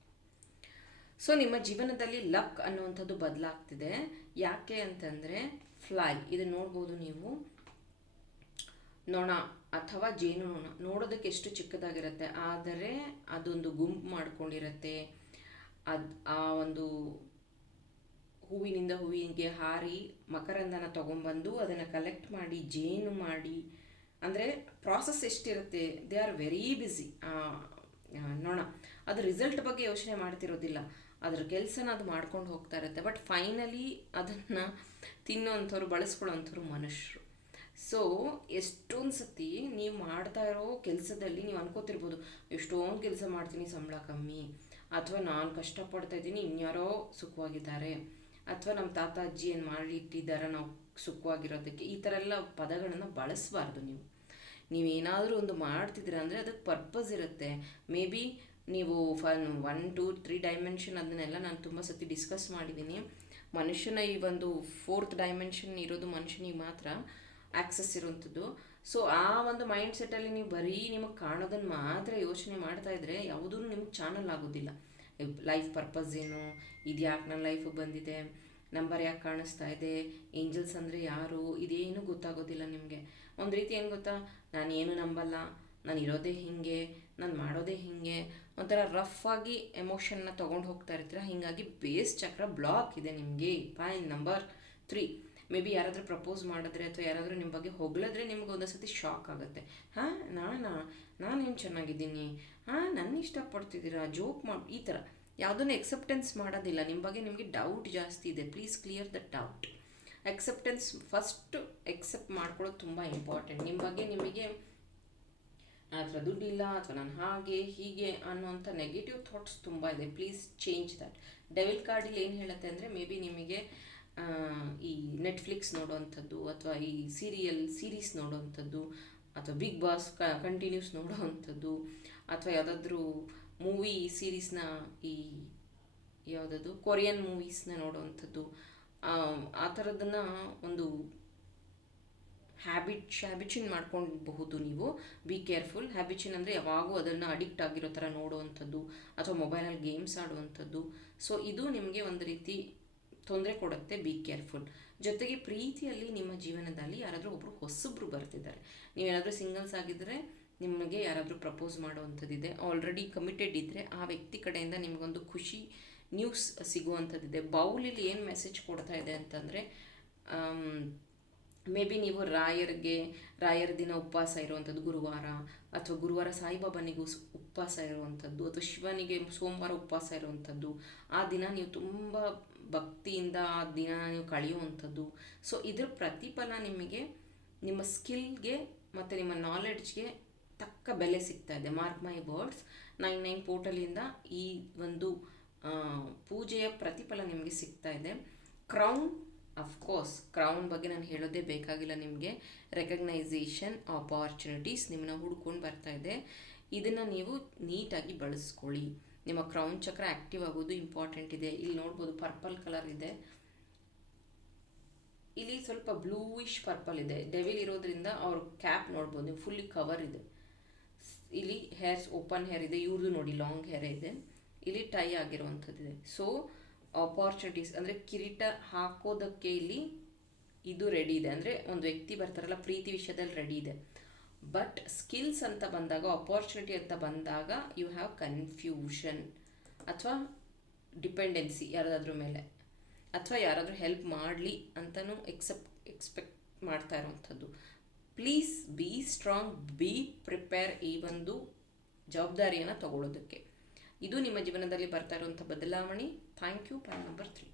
ಸೊ ನಿಮ್ಮ ಜೀವನದಲ್ಲಿ ಲಕ್ ಅನ್ನುವಂಥದ್ದು ಬದಲಾಗ್ತಿದೆ. ಯಾಕೆ ಅಂತಂದರೆ ಫ್ಲೈ ಇದು ನೋಡ್ಬೋದು ನೀವು. ನೊಣ ಅಥವಾ ಜೇನುನೊಣ ನೋಡೋದಕ್ಕೆ ಎಷ್ಟು ಚಿಕ್ಕದಾಗಿರುತ್ತೆ, ಆದರೆ ಅದೊಂದು ಗುಂಪು ಮಾಡ್ಕೊಂಡಿರುತ್ತೆ. ಅದು ಆ ಒಂದು ಹೂವಿನಿಂದ ಹೂವಿಗೆ ಹಾರಿ ಮಕರಂದನ ತೊಗೊಂಬಂದು ಅದನ್ನು ಕಲೆಕ್ಟ್ ಮಾಡಿ, ಜೇನು ಮಾಡಿ, ಅಂದರೆ ಪ್ರಾಸೆಸ್ ಎಷ್ಟಿರುತ್ತೆ ದೇ ಆರ್ ವೆರಿ ಬ್ಯುಸಿ ನೋಣ. ಅದು ರಿಸಲ್ಟ್ ಬಗ್ಗೆ ಯೋಚನೆ ಮಾಡ್ತಿರೋದಿಲ್ಲ. ಅದ್ರ ಕೆಲಸನ ಅದು ಮಾಡ್ಕೊಂಡು ಹೋಗ್ತಾ ಇರುತ್ತೆ. ಬಟ್ ಫೈನಲಿ ಅದನ್ನು ತಿನ್ನೋವಂಥವ್ರು, ಬಳಸ್ಕೊಳ್ಳೋವಂಥವ್ರು ಮನುಷ್ಯರು. ಸೊ ಎಷ್ಟೊಂದು ಸತಿ ನೀವು ಮಾಡ್ತಾ ಇರೋ ಕೆಲಸದಲ್ಲಿ ನೀವು ಅನ್ಕೋತಿರ್ಬೋದು, ಎಷ್ಟೊಂದು ಕೆಲಸ ಮಾಡ್ತೀನಿ ಸಂಬಳ ಕಮ್ಮಿ, ಅಥವಾ ನಾನು ಕಷ್ಟಪಡ್ತಾ ಇದ್ದೀನಿ, ಇನ್ಯಾರೋ ಸುಖವಾಗಿದ್ದಾರೆ, ಅಥವಾ ನಮ್ಮ ತಾತ, ಅಜ್ಜಿ ಏನು ಮಾಡಿ ಇಟ್ಟಿದ್ದಾರೆ ನಾವು ಸುಖವಾಗಿರೋದಕ್ಕೆ, ಈ ಥರ ಎಲ್ಲ ಪದಗಳನ್ನು ಬಳಸಬಾರ್ದು ನೀವು. ನೀವೇನಾದರೂ ಒಂದು ಮಾಡ್ತಿದ್ದೀರ ಅಂದರೆ ಅದಕ್ಕೆ ಪರ್ಪಸ್ ಇರುತ್ತೆ. ಮೇ ಬಿ ನೀವು fun one, two, three dimension ಅದನ್ನೆಲ್ಲ ನಾನು ತುಂಬ ಸತಿ ಡಿಸ್ಕಸ್ ಮಾಡಿದ್ದೀನಿ ಮನುಷ್ಯನ ಈ ಒಂದು ಫೋರ್ತ್ ಡೈಮೆನ್ಷನ್ ಇರೋದು ಮನುಷ್ಯನಿಗೆ ಮಾತ್ರ. ಆ್ಯಕ್ಸಸ್ ಇರುವಂಥದ್ದು. ಸೊ ಆ ಒಂದು ಮೈಂಡ್ ಸೆಟ್ಟಲ್ಲಿ ನೀವು ಬರೀ ನಿಮಗೆ ಕಾಣೋದನ್ನು ಮಾತ್ರ ಯೋಚನೆ ಮಾಡ್ತಾ ಇದ್ರೆ ಯಾವುದೂ ನಿಮ್ಗೆ ಚಾನಲ್ ಆಗೋದಿಲ್ಲ. ಲೈಫ್ ಪರ್ಪಸ್ ಏನು, ಇದು ಯಾಕೆ ನನ್ನ ಲೈಫಿಗೆ ಬಂದಿದೆ ನಂಬರ್ ಯಾಕೆ ಕಾಣಿಸ್ತಾ ಇದೆ ಏಂಜಲ್ಸ್ ಅಂದರೆ ಯಾರು, ಇದೇನು ಗೊತ್ತಾಗೋದಿಲ್ಲ ನಿಮಗೆ. ಒಂದು ರೀತಿ ಏನು ಗೊತ್ತಾ? ನಾನು ಏನು ನಂಬಲ್ಲ, ನಾನು ಇರೋದೇ ಹೀಗೆ, ನಾನು ಮಾಡೋದೇ ಹೀಗೆ. ಒಂಥರ ರಫ್ ಆಗಿ ಎಮೋಷನ್ನ ತೊಗೊಂಡು ಹೋಗ್ತಾ ಇರ್ತೀರ. ಹೀಗಾಗಿ ಬೇಸ್ ಚಕ್ರ ಬ್ಲಾಕ್ ಇದೆ ನಿಮಗೆ. Point number three maybe ಯಾರಾದರೂ ಪ್ರಪೋಸ್ ಮಾಡಿದ್ರೆ ಅಥವಾ ಯಾರಾದರೂ ನಿಮ್ಮ ಬಗ್ಗೆ ಹೊಗಳಿದ್ರೆ ನಿಮ್ಗೆ ಒಂದು ಸತಿ ಶಾಕ್ ಆಗುತ್ತೆ. ಹಾಂ, ನಾನಾ, ನಾನೇನು ಚೆನ್ನಾಗಿದ್ದೀನಿ? ಹಾಂ ನನ್ನ ಇಷ್ಟಪಡ್ತಿದ್ದೀರಾ ಜೋಕ್ ಮಾಡಿ, ಈ ಥರ ಯಾವುದನ್ನು ಎಕ್ಸೆಪ್ಟೆನ್ಸ್ ಮಾಡೋದಿಲ್ಲ. ನಿಮ್ಮ ಬಗ್ಗೆ ನಿಮಗೆ ಡೌಟ್ ಜಾಸ್ತಿ ಇದೆ. Please clear the doubt acceptance first accept ಮಾಡ್ಕೊಳ್ಳೋದು ತುಂಬ ಇಂಪಾರ್ಟೆಂಟ್ ನಿಮ್ಮ ಬಗ್ಗೆ ನಿಮಗೆ ಹತ್ರ ದುಡ್ಡಿಲ್ಲ ಅಥವಾ ನಾನು ಹಾಗೆ, ಹೀಗೆ ಅನ್ನುವಂಥ ನೆಗೆಟಿವ್ ಥಾಟ್ಸ್ ತುಂಬ ಇದೆ. ಪ್ಲೀಸ್ ಚೇಂಜ್ ದಟ್ ಡೆವಿಲ್ ಕಾರ್ಡಲ್ಲಿ ಏನು ಹೇಳುತ್ತೆ ಅಂದರೆ ಮೇ ಬಿ ನಿಮಗೆ ಈ ನೆಟ್ಫ್ಲಿಕ್ಸ್ ನೋಡೋವಂಥದ್ದು ಅಥವಾ ಈ ಸೀರಿಯಲ್ ಸೀರೀಸ್ ನೋಡೋವಂಥದ್ದು ಅಥವಾ ಬಿಗ್ ಬಾಸ್ ಕ ಕಂಟಿನ್ಯೂಸ್ ನೋಡೋವಂಥದ್ದು ಅಥವಾ ಯಾವುದಾದ್ರೂ ಮೂವಿ ಸೀರೀಸ್ನ ಈ ಯಾವುದದು ಕೊರಿಯನ್ ಮೂವೀಸ್ನ ನೋಡುವಂಥದ್ದು ಆ, ಥರದನ್ನು ಒಂದು ಹ್ಯಾಬಿಟ್ ಹ್ಯಾಬಿಚಿನ್ ಮಾಡ್ಕೊಳ್ಬಹುದು ನೀವು. ಬಿ ಕೇರ್ಫುಲ್ ಹ್ಯಾಬಿಚಿನ್ ಅಂದರೆ ಯಾವಾಗೂ ಅದನ್ನು ಅಡಿಕ್ಟ್ ಆಗಿರೋ ಥರ ನೋಡುವಂಥದ್ದು ಅಥವಾ ಮೊಬೈಲಲ್ಲಿ ಗೇಮ್ಸ್ ಆಡುವಂಥದ್ದು. ಸೊ ಇದು ನಿಮಗೆ ಒಂದು ರೀತಿ ತೊಂದರೆ ಕೊಡುತ್ತೆ ಬಿ ಕೇರ್ಫುಲ್ ಜೊತೆಗೆ ಪ್ರೀತಿಯಲ್ಲಿ ನಿಮ್ಮ ಜೀವನದಲ್ಲಿ ಯಾರಾದರೂ ಒಬ್ಬರು ಹೊಸಬ್ರು ಬರ್ತಿದ್ದಾರೆ. ನೀವೇನಾದರೂ ಸಿಂಗಲ್ಸ್ ಆಗಿದ್ದರೆ ನಿಮಗೆ ಯಾರಾದರೂ ಪ್ರಪೋಸ್ ಮಾಡುವಂಥದ್ದಿದೆ. ಆಲ್ರೆಡಿ ಕಮಿಟೆಡ್ ಇದ್ದರೆ ಆ ವ್ಯಕ್ತಿ ಕಡೆಯಿಂದ ನಿಮಗೊಂದು ಖುಷಿ ನ್ಯೂಸ್ ಸಿಗುವಂಥದ್ದಿದೆ. ಬೌಲಿಲಿ ಏನು ಮೆಸೇಜ್ ಕೊಡ್ತಾ ಇದೆ ಅಂತಂದರೆ ಮೇ ಬಿ ನೀವು ರಾಯರ್ಗೆ, ರಾಯರ ದಿನ ಉಪವಾಸ ಇರುವಂಥದ್ದು ಗುರುವಾರ ಅಥವಾ ಗುರುವಾರ ಸಾಯಿಬಾಬನಿಗೂ ಉಪವಾಸ ಇರುವಂಥದ್ದು ಅಥವಾ ಶಿವನಿಗೆ ಸೋಮವಾರ ಉಪವಾಸ ಇರುವಂಥದ್ದು, ಆ ದಿನ ನೀವು ತುಂಬ ಭಕ್ತಿಯಿಂದ ಆ ದಿನ ನೀವು ಕಳೆಯುವಂಥದ್ದು. ಸೊ ಇದ್ರ ಪ್ರತಿಫಲ ನಿಮಗೆ ನಿಮ್ಮ ಸ್ಕಿಲ್ಗೆ ಮತ್ತು ನಿಮ್ಮ ನಾಲೆಡ್ಜ್ಗೆ ತಕ್ಕ ಬೆಲೆ ಸಿಗ್ತಾ ಇದೆ. Mark my words nine nine ಪೋರ್ಟಲಿಂದ ಈ ಒಂದು ಪೂಜೆಯ ಪ್ರತಿಫಲ ನಿಮಗೆ ಸಿಗ್ತಾ ಇದೆ. ಕ್ರೌನ್ ಅಫ್ಕೋರ್ಸ್ ಕ್ರೌನ್ ಬಗ್ಗೆ ನಾನು ಹೇಳೋದೇ ಬೇಕಾಗಿಲ್ಲ ನಿಮಗೆ. ರೆಕಗ್ನೈಸೇಷನ್ ಆಪರ್ಚುನಿಟೀಸ್ ನಿಮ್ಮನ್ನ ಹುಡ್ಕೊಂಡು ಬರ್ತಾ ಇದೆ. ಇದನ್ನು ನೀವು ನೀಟಾಗಿ ಬಳಸ್ಕೊಳ್ಳಿ. ನಿಮ್ಮ ಕ್ರೌನ್ ಚಕ್ರ ಆ್ಯಕ್ಟಿವ್ ಆಗೋದು ಇಂಪಾರ್ಟೆಂಟ್ ಇದೆ. ಇಲ್ಲಿ ನೋಡ್ಬೋದು ಪರ್ಪಲ್ ಕಲರ್ ಇದೆ. ಇಲ್ಲಿ ಸ್ವಲ್ಪ ಬ್ಲೂಯಿಶ್ ಪರ್ಪಲ್ ಇದೆ. ಡೆವಿಲ್ ಇರೋದ್ರಿಂದ ಅವ್ರ ಕ್ಯಾಪ್ ನೋಡ್ಬೋದು, ನೀವು ಫುಲ್ಲಿ ಕವರ್ ಇದೆ. ಇಲ್ಲಿ ಹೇರ್ಸ್ ಓಪನ್ ಹೇರ್ ಇದೆ. ಇವ್ರದ್ದು ನೋಡಿ ಲಾಂಗ್ ಹೇರ್ ಇದೆ. ಇಲ್ಲಿ ಟೈ ಆಗಿರುವಂಥದ್ದಿದೆ ಸೊ ಆಪರ್ಚುನಿಟೀಸ್ ಅಂದರೆ ಕಿರೀಟ ಹಾಕೋದಕ್ಕೆ ಇಲ್ಲಿ ಇದು ರೆಡಿ ಇದೆ. ಅಂದರೆ ಒಂದು ವ್ಯಕ್ತಿ ಬರ್ತಾರಲ್ಲ, ಪ್ರೀತಿ ವಿಷಯದಲ್ಲಿ ರೆಡಿ ಇದೆ. ಬಟ್ ಸ್ಕಿಲ್ಸ್ ಅಂತ ಬಂದಾಗ ಅಪಾರ್ಚುನಿಟಿ ಅಂತ ಬಂದಾಗ ಯು ಹ್ಯಾವ್ ಕನ್ಫ್ಯೂಷನ್ ಅಥವಾ ಡಿಪೆಂಡೆನ್ಸಿ ಯಾರದಾದ್ರೂ ಮೇಲೆ. ಅಥವಾ ಯಾರಾದರೂ ಹೆಲ್ಪ್ ಮಾಡಲಿ ಅಂತಲೂ ಎಕ್ಸೆಪ್ಟ್ ಎಕ್ಸ್ಪೆಕ್ಟ್ ಮಾಡ್ತಾ ಇರೋವಂಥದ್ದು. Please be strong be prepare ಈ ಒಂದು ಜವಾಬ್ದಾರಿಯನ್ನು ತಗೊಳ್ಳೋದಕ್ಕೆ. ಇದು ನಿಮ್ಮ ಜೀವನದಲ್ಲಿ ಬರ್ತಾ ಇರುವಂಥ ಬದಲಾವಣೆ. Thank you point number three